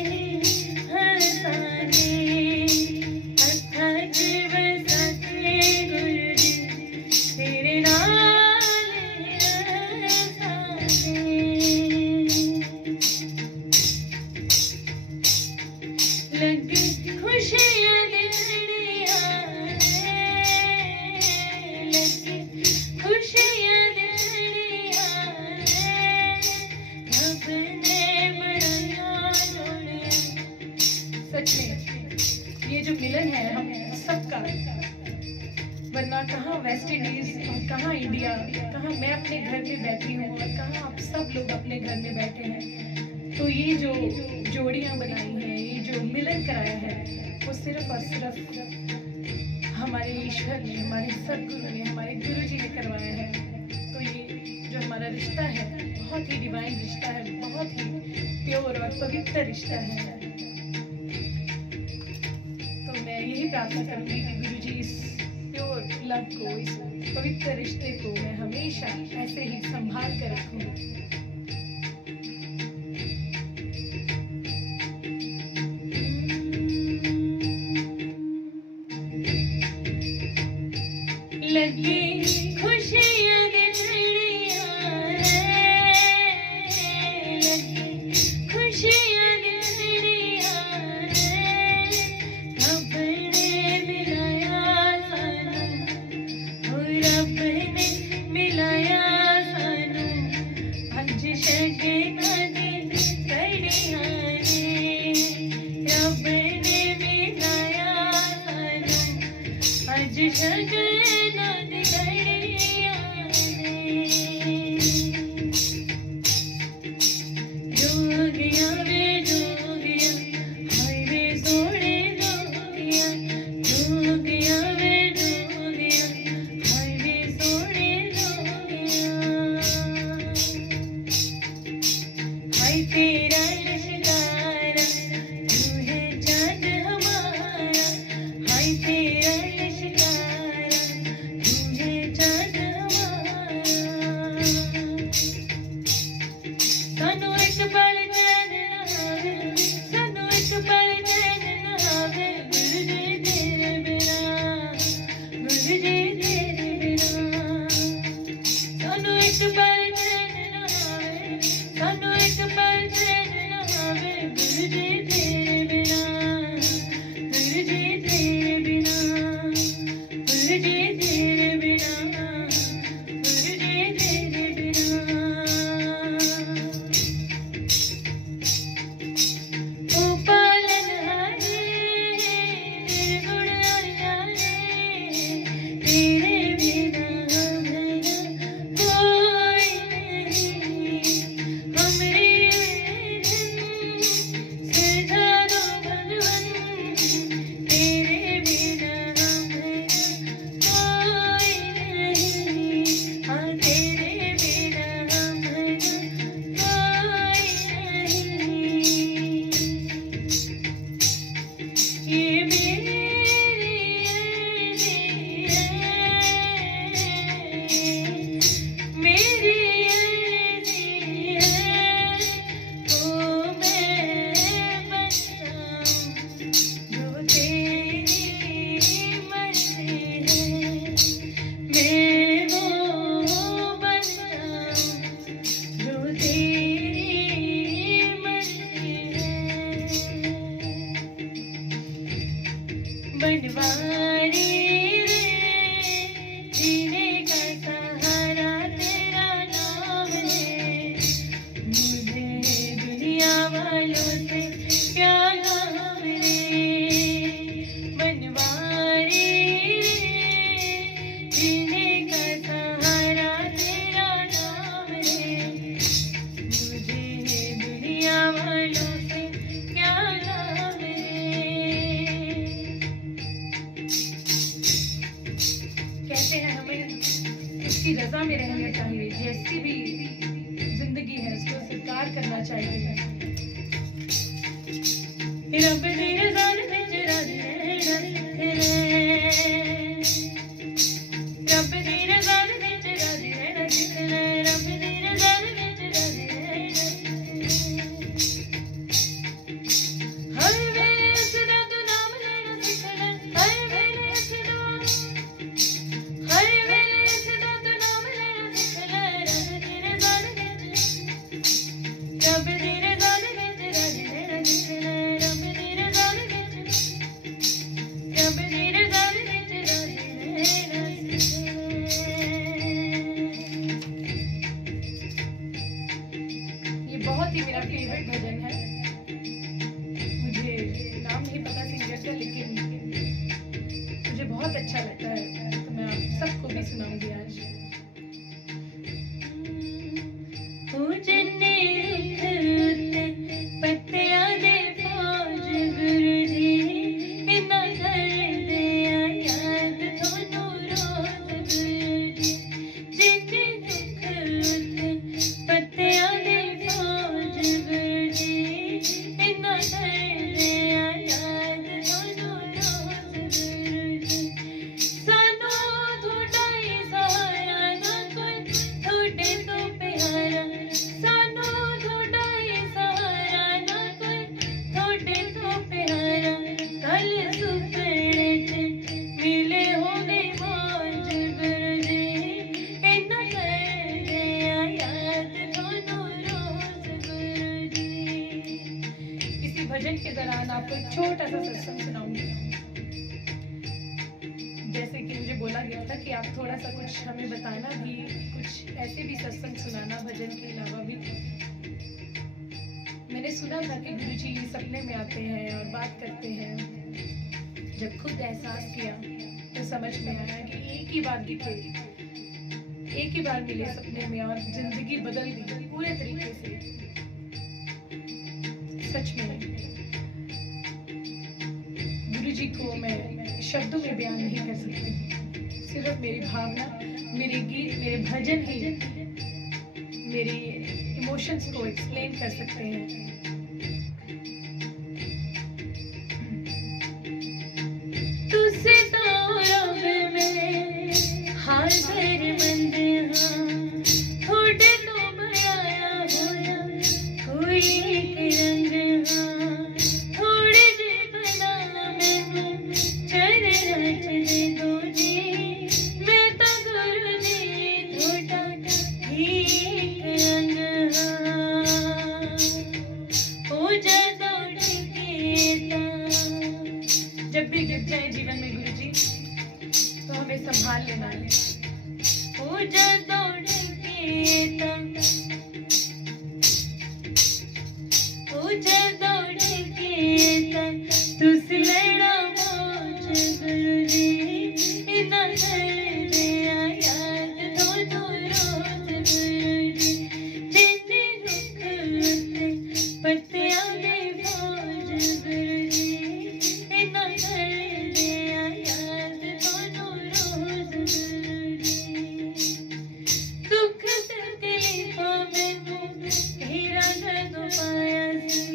हंसांगे, हत्थां च वसा के गुरु जी तेरे नाल ही हंसांगे। लगी खुशियां दी घड़ियां ने, लगी खुशियां दी घड़ियां ने, रब ने बनाया जोड़ियां। सच में ये जो मिलन है हम सबका, वरना कहाँ वेस्ट इंडीज और कहाँ इंडिया, कहाँ मैं अपने घर में बैठी हूँ और कहाँ आप सब लोग अपने घर में बैठे हैं। तो ये जो जोड़ियां बनाई हैं, ये जो मिलन कराया है, वो सिर्फ और सिर्फ हमारे ईश्वर ने, हमारे सदगुरु ने, हमारे गुरु जी ने करवाया है। तो ये जो हमारा रिश्ता है बहुत ही डिवाइन रिश्ता है, बहुत ही प्योर और पवित्र रिश्ता है। तो मैं यही प्रार्थना करूंगी कि गुरु जी इस प्योर लव को, इस पवित्र रिश्ते को मैं हमेशा ऐसे ही संभाल कर रखूं। लगी खुशियां दी घड़ियां ने, लगी खुशियां दी घड़ियां ने, रब ने मिलाया सानू, ओ रब ने मिलाया सानू, अज शगनां दी घड़ियां ने, रब ने मिलाया सानू, अज शगनां दी घड़ियां ने। रजा में रहना चाहिए, जैसी भी जिंदगी है उसको स्वीकार करना चाहिए। रब दी रज़ा विच राज़ी रहना सिख ले, रब दी रज़ा विच राज़ी रहना सिख ले, रब दी रज़ा विच राज़ी रहना सिख ले। हर वेले उसदा तू नाम लेना सिख ले, हर वेले उसदा, हर वेले उसदा तू नाम लेना सिख ले, रब दी रज़ा विच, रब दी रज़ा विच राज़ी रहना सिख ले, रब दी रज़ा विच, रब दी रज़ा विच राज़ी रहना सिख ले। ये बहुत ही मेरा फेवरेट भजन है। मुझे नाम नहीं पता सिंगर का, लेकिन मुझे बहुत अच्छा लगता है, तो मैं आप सबको भी सुनाऊंगी आज। जिन्ने पत्तियां दे फौज गुरु जी, इन्ना करदे आ याद थोनू रोज गुरु जी। जिन्ने पत्तियां दे फौज गुरु जी, इन्ना करदे आ याद थोनू रोज गुरु जी। सानू थोड़ा ही सहारा ना कोई थोड़े तो प्यारा, सानू थोड़ा ही सहारा ना कोई थोड़े तो प्यारा। कल सुपने च मिले होगे मौज गुरु जी, इन्ना करदे आ याद थोनू रोज गुरु जी। इसी भजन के दौरान आपको एक छोटा सा सत्संग सुनाऊंगी। जैसे कि मुझे बोला गया था कि आप थोड़ा सा कुछ हमें बताना भी, कुछ ऐसे भी सत्संग सुनाना भजन के अलावा भी। मैंने सुना था कि गुरुजी सपने में आते हैं और बात करते हैं। जब खुद एहसास किया तो समझ में आया कि एक ही बार दिखे, एक ही बार मिले सपने में और जिंदगी बदल दी पूरे तरीके से। सच में गुरुजी को मैं शब्दों में बयान नहीं कर सकती। सिर्फ मेरी भावना, मेरे गीत, मेरे भजन ही मेरे इमोशंस को एक्सप्लेन कर सकते हैं। तुझसे तो रब में हाज़िर मंद हां, थोड़े तो बनाया होया कोई एक रंग हां। थोड़े जे बना मैनू चरण रच दे दो जी, मैं तां गुरु जी थोड़ा ही एक रंग हां। ओ जदों टिके तां, जब भी गिर जाए जीवन में गुरुजी तो हमें संभाल लेना है। ओ जदों टिके तां, ओ जदों टिके तां, तुसी लैना मौज गुरु जी, इन्ना करदे आ याद थोनू रोज गुरु जी। जिन्ने रुख उत्ते पत्तियां दे फौज गुरु जी, इन्ना करदे आ याद थोनू रोज गुरु जी। दुख तकलीफां मैनू घेरा जदों पाया सी,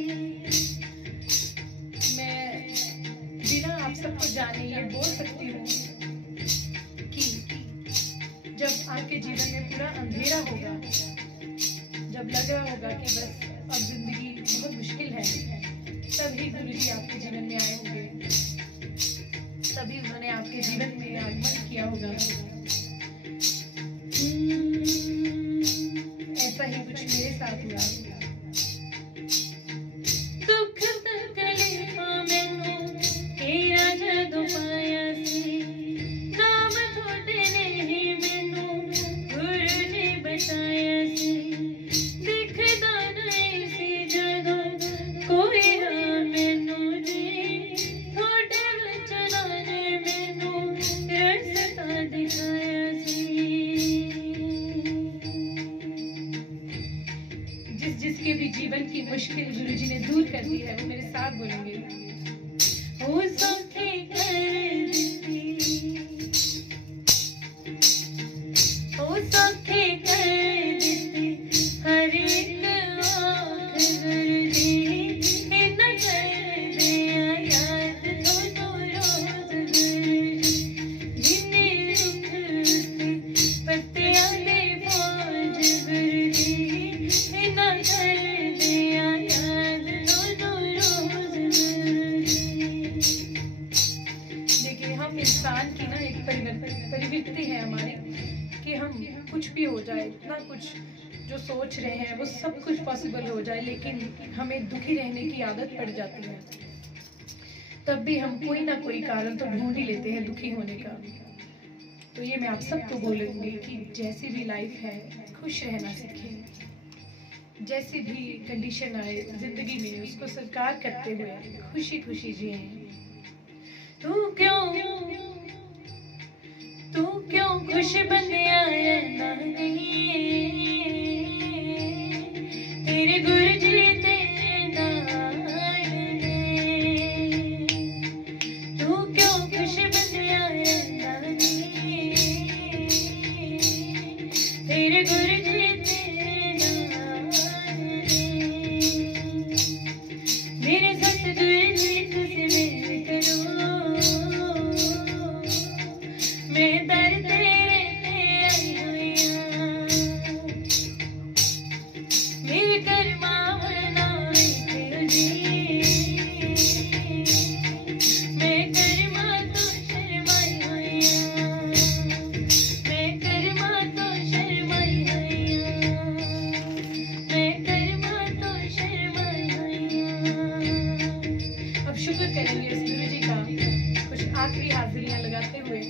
मैं बिना आप सबको जाने ये बोल सकती हूँ कि जब आपके जीवन में पूरा अंधेरा होगा, जब लग रहा होगा कि बस अब जिंदगी बहुत मुश्किल है, तभी गुरुजी आपके जीवन में आए होंगे, तभी उन्होंने आपके जीवन में आगमन किया होगा। ऐसा ही कुछ मेरे साथ हुआ। दुख तकलीफां मैनू घेरा जदों पाया सी, नाम थोड़े ने ही मैनू गुरु जी बचाया सी। दिखदा नहीं सी जदों कोई राह मैनू जी, थोड़े वचनां ने मैनू रस्ता दिखाया सी। जिसके भी जीवन की मुश्किल गुरुजी ने दूर कर दी है, वो मेरे साथ बोलेंगे। ओ सौखी कर दी, ओ जो सोच रहे हैं वो सब कुछ पॉसिबल हो जाए, लेकिन हमें दुखी रहने की आदत पड़ जाती है, तब भी हम कोई ना कोई कारण तो ढूंढ ही लेते हैं दुखी होने का। तो ये मैं आप सबको बोलूँगी कि जैसी भी लाइफ है खुश रहना सीखें, जैसी भी कंडीशन आए जिंदगी में उसको स्वीकार करते हुए खुशी खुशी जिए। तू क्यों खुश बन गया रहना नहीं, तेरे गुरुजी तेरे नाल ने। तू क्यों खुश बन गया रहना नहीं, तेरे गुरुजी तेरे नाल ने। मेरे सतगुरु जी तुझसे मेल करो, मैं दर तेरे ते आई हुई हां। मेरे कर्मा वरना तेरे जी, मैं कर्मा तो शर्माई हुई हां, मैं कर्मा तो शर्माई हुई हां, मैं कर्मा तो शर्माई हुई हां। अब शुक्र करेंगे इस गुरु जी का कुछ आखिरी हाजिरियां लगाते हुए।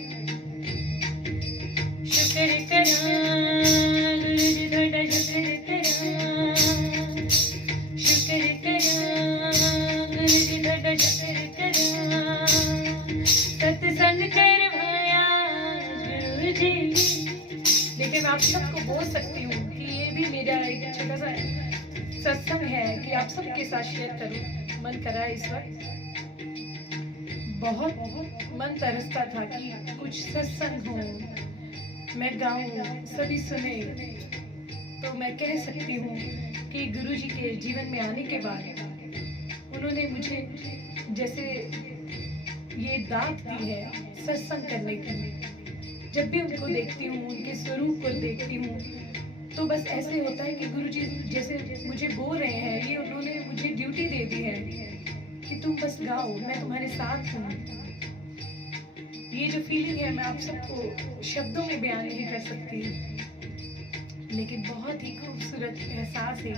शुक्र करा गुरु जी थोड़ा शुक्र करा, शुक्र करा गुरु जी थोड़ा शुक्र करा। सत्संग करवाया गुरु जी। लेकिन आप सबको बोल सकती हूँ कि ये भी मेरा एक छोटा सा सत्संग है कि आप सबके साथ शेयर करूँ। मन करा इस वक्त, बहुत मन तरसता था कि कुछ सत्संग हो, मैं गाऊं, सभी सुने। तो मैं कह सकती हूँ कि गुरुजी के जीवन में आने के बाद उन्होंने मुझे जैसे ये दात दी है सत्संग करने की। जब भी उनको देखती हूँ, उनके स्वरूप को देखती हूँ, तो बस ऐसे होता है कि गुरुजी जैसे मुझे बोल रहे हैं, ये उन्होंने मुझे ड्यूटी दे दी है कि तुम बस गाओ, मैं तुम्हारे साथ हूँ। ये जो फीलिंग है मैं आप सबको शब्दों में बयान नहीं कर सकती, लेकिन बहुत ही खूबसूरत एहसास है ये।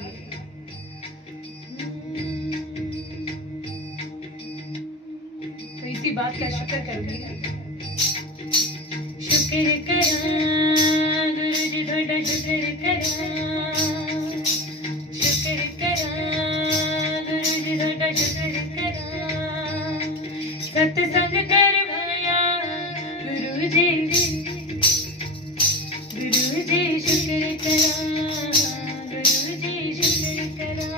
तो इसी बात का शुक्र करूंगी। शुक्र करा गुरु जी थोड़ा शुक्र करा, शुक्र करा गुरु जी थोड़ा शुक्र करा। सत्संग करवाया गुरु जी, गुरु जी शुक्र करा, गुरु जी शुक्र करा,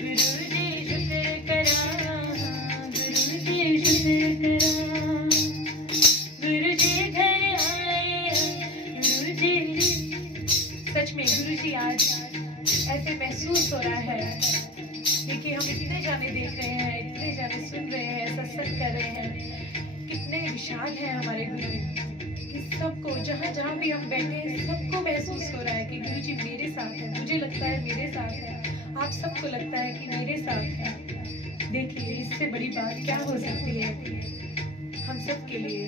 गुरु जी शुक्र करा, गुरु जी शुक्र करा। गुरु जी घर आए गुरु जी। सच में गुरु जी आज ऐसे महसूस हो रहा है। देखिए हम इतने जाने देख रहे हैं, इतने जाने सुन रहे हैं, सत्संग कर रहे हैं, कितने विशाल हैं हमारे गुरु कि सबको जहाँ जहाँ भी हम बैठे हैं सबको महसूस हो रहा है कि गुरु जी मेरे साथ है। मुझे लगता है मेरे साथ है, आप सबको लगता है कि मेरे साथ है। देखिए इससे बड़ी बात क्या हो सकती है हम सब के लिए।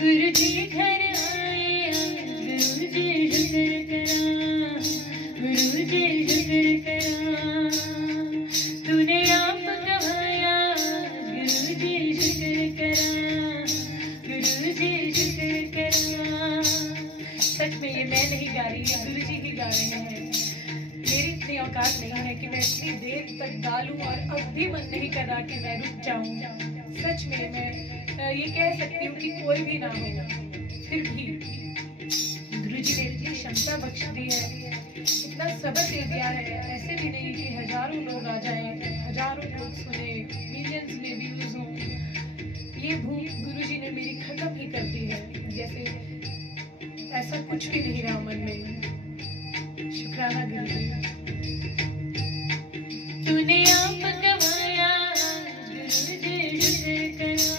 गुरु जी घर आए गुरु जी शुक्र करा, गुरु जी शुक्र करा। तूने आप गवाया गुरु जी शुक्र करा, गुरु जी शुक्र करा। सच में ये मैं नहीं गा रही, ये गुरु जी ही गा रहे हैं। मेरी इतनी औकात नहीं है कि मैं इतनी देर तक गा लूं और अब भी मन नहीं कर रहा कि मैं रुक जाऊं। सच में मैं ये कह सकती हूँ कि कोई भी ना हो, फिर भी गुरुजी ने इतनी क्षमता बख्श दी है, इतना सब्र दे दिया है। ऐसे भी नहीं कि हजारों लोग आ जाएं, हजारों लोग सुने, मिलियंस में व्यूज हों। ये भूख गुरुजी ने मेरी खत्म ही कर दी है, जैसे ऐसा कुछ भी नहीं रहा मन में। शुक्राना गुरुजी। तूने आप गवाया गुरुजी शुक्र करा,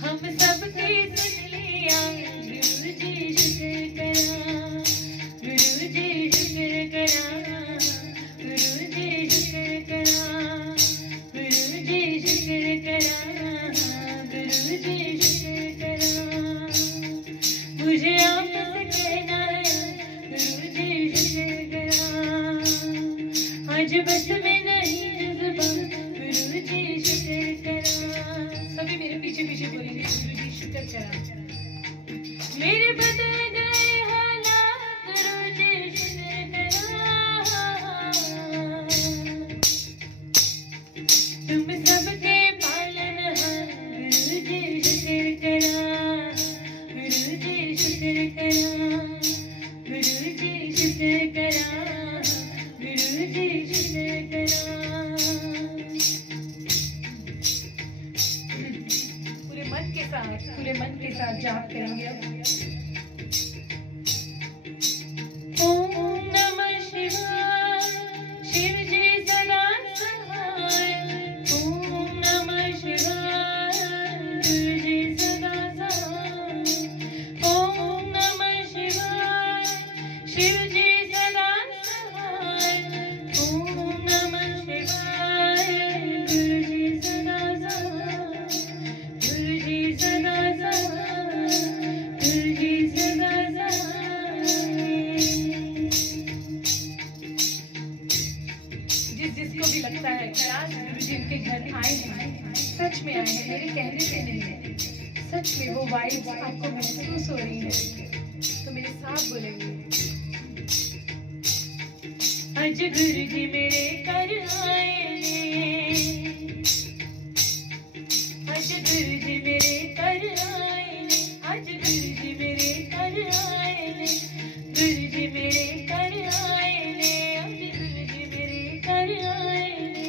हम सबकी सुन लिया गुरुजी शुक्र करा, गुरुजी शुक्र करा, गुरुजी शुक्र करा, गुरुजी शुक्र करा, गुरुजी शुक्र करा। मुझे आप बस में नहीं जज्बा, गुरुजी शुक्र करा। सभी मेरे पीछे पीछे बोलेंगे गुरुजी शुक्र करा। मेरे बदल गए हालात, गुरुजी शुक्र करा। तुम सबके पालनहार, गुरुजी शुक्र करा, गुरुजी शुक्र करा, गुरुजी शुक्र करा, गुरुजी शुक्र करा। पूरे मन के साथ जाप करेंगे। ओम नमः शिवाय, शिव जी सदा सहाय। ओम नमः शिवाय, गुरु जी सदा सहाय। ओम नमः शिवाय, शिव जी सदा सहाय। ओम नमः शिवाय, गुरु जी सदा सहाय। गुरु जी सदा सहाय, गुरु जी सदा सहाय। जिसको भी लगता है कि आज गुरुजी इनके घर आए हैं, सच में आए हैं, मेरे कहने से नहीं, सच में वो वाइब्स आपको महसूस हो रही है, तो मेरे साथ बोलेंगे। आज गुरुजी मेरे घर आए ने, आज गुरुजी मेरे घर आए ने, आज गुरुजी मेरे घर आए ने, गुरुजी मेरे घर आए ने, आज गुरुजी मेरे घर आए ने।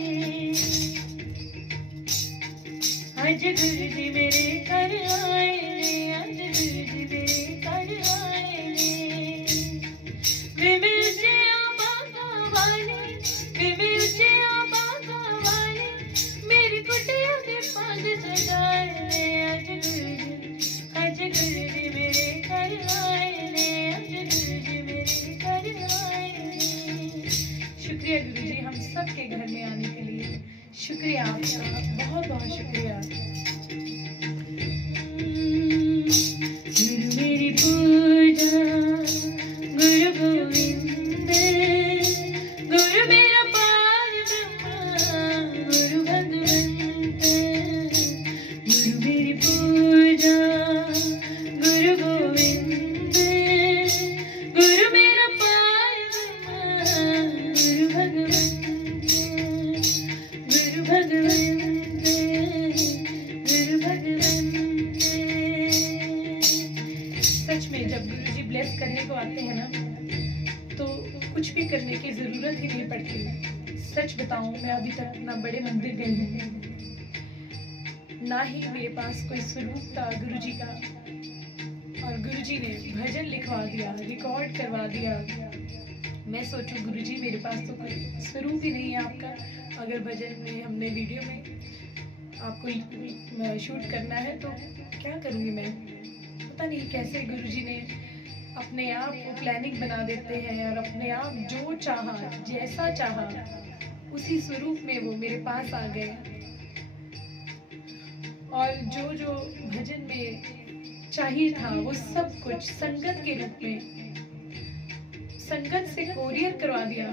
आज गुरुजी मेरे घर आए ने, आज गुरुजी मेरे घर आए ने। वे मेरे से आबादा वाले, वे मेरे से आबादा वाले, मेरी कुटिया के पास सजाए ने। आज गुरुजी मेरे घर आए ने, आज गुरुजी मेरे घर आए ने। शुक्रिया गुरुजी हम सबके घर में आने के लिए, शुक्रिया आपका, बहुत बहुत शुक्रिया। गुरु मेरी पूजा, गुरु गोविंद, गुरु मेरा पार ब्रह्मा, गुरु भगवंत। गुरु मेरी पूजा, गुरु गोविंद, गुरु मेरा पार ब्रह्मा, गुरु भगवंत, गुरु भगवंत, गुरु भगवंत। सच में जब गुरुजी ब्लेस करने को आते हैं ना, तो कुछ भी करने की जरूरत ही नहीं पड़ती। सच बताऊं, मैं अभी तक ना बड़े मंदिर गई हूँ, ना ही मेरे पास कोई स्वरूप था गुरुजी का, और गुरुजी ने भजन लिखवा दिया, रिकॉर्ड करवा दिया। मैं सोचूं गुरुजी मेरे पास तो कोई स्वरूप ही नहीं है आपका, अगर भजन में हमने वीडियो में आपको शूट करना है तो क्या करूँगी मैं। पता नहीं कैसे गुरुजी ने अपने आप वो प्लानिंग बना देते हैं, और अपने आप जो चाहा, जैसा चाहा, उसी स्वरूप में वो मेरे पास आ गए। और जो जो भजन में चाहिए था वो सब कुछ संगत के रूप में, संगत से कोरियर करवा दिया।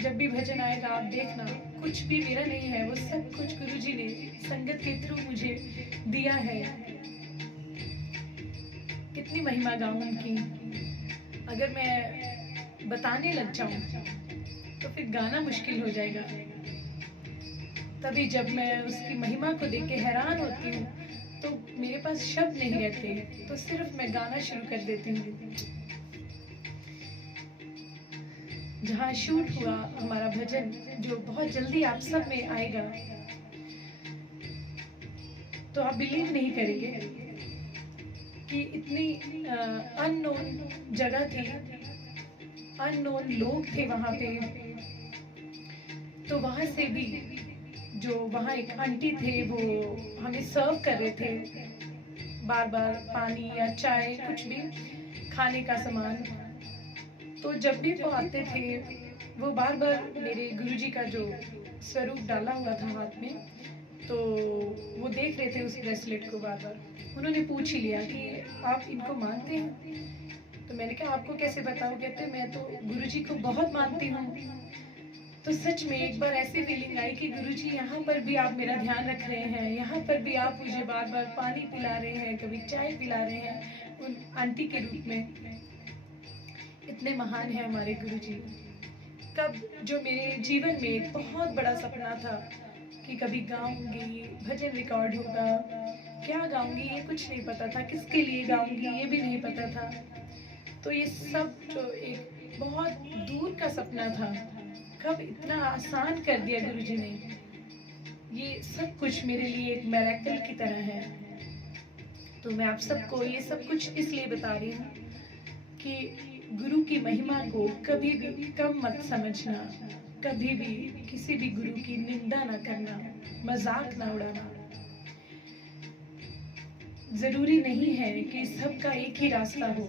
जब भी भजन आएगा आप देखना, कुछ भी मेरा नहीं है, वो सब कुछ गुरुजी ने संगत के थ्रू मुझे दिया है। कितनी महिमा गाऊं उनकी, अगर मैं बताने लग जाऊं तो फिर गाना मुश्किल हो जाएगा। तभी जब मैं उसकी महिमा को देख के हैरान होती हूँ तो मेरे पास शब्द नहीं रहते, तो सिर्फ मैं गाना शुरू कर देती हूँ। जहाँ शूट हुआ हमारा भजन, जो बहुत जल्दी आप सब में आएगा, तो आप बिलीव नहीं करेंगे कि इतनी अननोन जगह थी, अननोन लोग थे वहाँ पे। तो वहाँ से भी जो वहाँ एक आंटी थे, वो हमें सर्व कर रहे थे बार बार पानी या चाय, कुछ भी खाने का सामान। तो जब भी वो आते थे वो बार बार मेरे गुरुजी का जो स्वरूप डाला हुआ था हाथ में, तो वो देख रहे थे उस ब्रेसलेट को। बार बार उन्होंने पूछ ही लिया कि आप इनको मानते हैं? तो मैंने कहा आपको कैसे बताओ? कहते मैं तो गुरुजी को बहुत मानती हूँ। तो सच में एक बार ऐसी फीलिंग आई कि गुरुजी यहाँ पर भी आप मेरा ध्यान रख रहे हैं, यहाँ पर भी आप मुझे बार बार पानी पिला रहे हैं, कभी चाय पिला रहे हैं उन आंटी के रूप में। इतने महान हैं हमारे गुरुजी। कब जो मेरे जीवन में एक बहुत बड़ा सपना था कि कभी गाऊंगी, भजन रिकॉर्ड होगा, क्या गाऊंगी ये कुछ नहीं पता था, किसके लिए गाऊंगी ये भी नहीं पता था। तो ये सब जो एक बहुत दूर का सपना था, कब इतना आसान कर दिया गुरुजी ने। ये सब कुछ मेरे लिए एक मिरेकल की तरह है। तो मैं आप सबको ये सब कुछ इसलिए बता रही हूँ कि गुरु की महिमा को कभी भी कम मत समझना, कभी भी किसी भी गुरु की निंदा ना करना, मजाक ना उड़ाना। जरूरी नहीं है कि सबका एक ही रास्ता हो।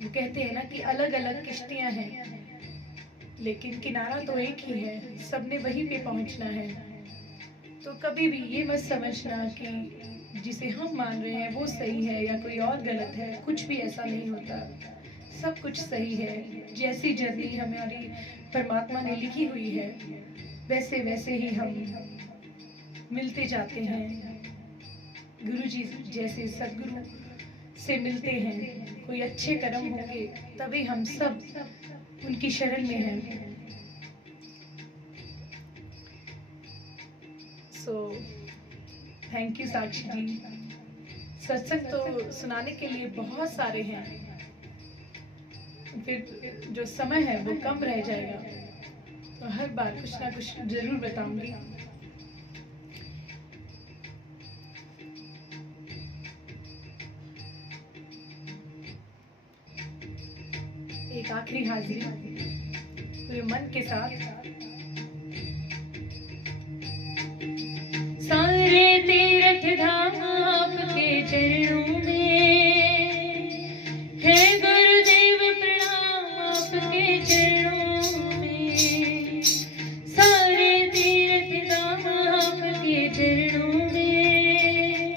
वो कहते हैं ना कि अलग अलग किश्तियां हैं, लेकिन किनारा तो एक ही है, सबने वहीं पे पहुंचना है। तो कभी भी ये मत समझना कि जिसे हम मान रहे हैं वो सही है या कोई और गलत है। कुछ भी ऐसा नहीं होता, सब कुछ सही है। जैसी जर्नी हमारी परमात्मा ने लिखी हुई है, वैसे वैसे ही हम मिलते जाते हैं। गुरु जी जैसे सदगुरु से मिलते हैं, कोई अच्छे कर्म होंगे तभी हम सब उनकी शरण में हैं। सो थैंक यू साक्षी जी। सत्संग तो सुनाने के लिए बहुत सारे हैं, फिर जो समय है वो कम रह जाएगा, तो हर बार कुछ ना कुछ जरूर बताऊंगी। एक आखिरी हाजिरी पूरे मन के साथ। सारे तीर्थ धाम आपके चरणों में है, गुरुदेव प्रणाम आपके चरणों में। सारे तीर्थ धाम आपके चरणों में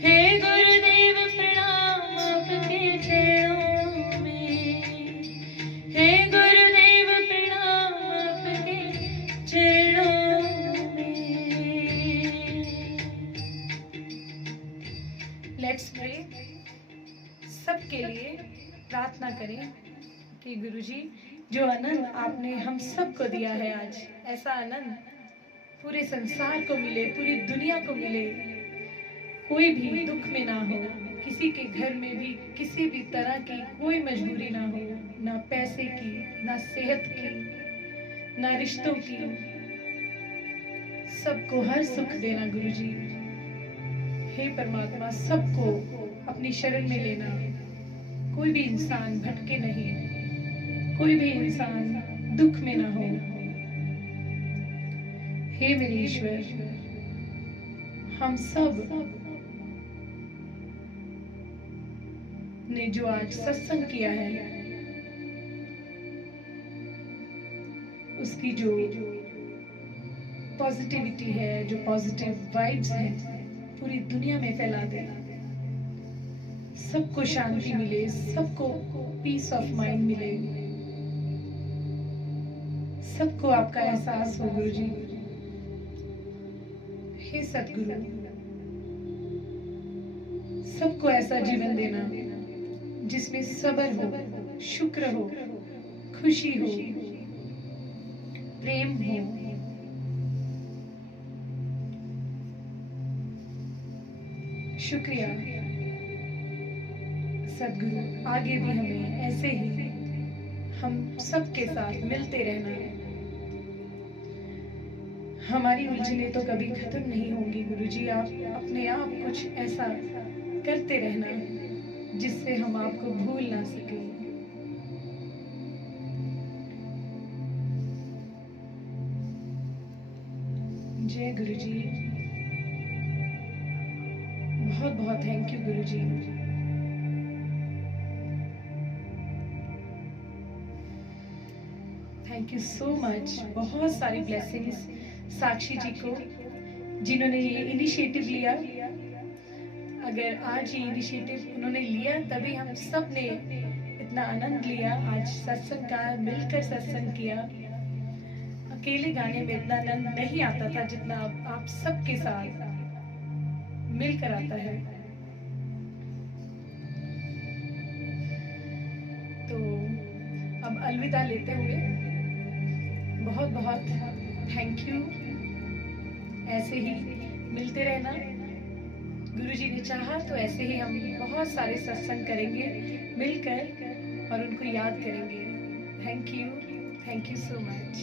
है, गुरुदेव प्रणाम आपके चरणों में है, गुरुदेव प्रणाम आपके चरणों में। Let's pray. सबके लिए प्रार्थना करें कि गुरुजी जो आनंद आपने हम सबको दिया है आज, ऐसा आनंद पूरे संसार को मिले, पूरी दुनिया को मिले। कोई भी दुख में ना हो, किसी के घर में भी किसी भी तरह की कोई मजबूरी ना हो, ना पैसे की, ना सेहत की, ना रिश्तों की। सबको हर सुख देना गुरुजी। हे परमात्मा, सबको अपनी शरण में लेना। कोई भी इंसान भटके नहीं, कोई भी इंसान दुख में ना हो। हे मेरे ईश्वर, हम सब ने जो आज सत्संग किया है, उसकी जो पॉजिटिविटी है, जो पॉजिटिव वाइब्स हैं, पूरी दुनिया में फैला देना। सबको शांति मिले, सबको पीस ऑफ माइंड मिले, सबको आपका एहसास हो गुरुजी। हे सतगुरु, सबको ऐसा जीवन देना जिसमें सब्र हो, शुक्र हो, खुशी हो, प्रेम हो। शुक्रिया सदगुरु, आगे भी हमें ऐसे ही हम सबके साथ मिलते रहना है। हमारी उलझने तो कभी खत्म नहीं होंगी गुरुजी। आप अपने आप कुछ ऐसा करते रहना जिससे हम आपको भूल ना सके। जय गुरुजी। बहुत बहुत thank you Guruji. Thank you so much. बहुत सारी ब्लेसिंग्स साक्षी जी को, जिन्होंने ये इनिशिएटिव लिया। अगर आज ये इनिशिएटिव उन्होंने लिया तभी हम सब ने इतना आनंद लिया आज सत्संग का, मिलकर सत्संग किया। अकेले गाने में इतना आनंद नहीं आता था जितना आप सबके साथ मिलकर आता है। तो अब अलविदा लेते हुए बहुत बहुत थैंक यू। ऐसे ही मिलते रहना, गुरुजी ने चाहा तो ऐसे ही हम बहुत सारे सत्संग करेंगे मिलकर और उनको याद करेंगे। Thank you so much.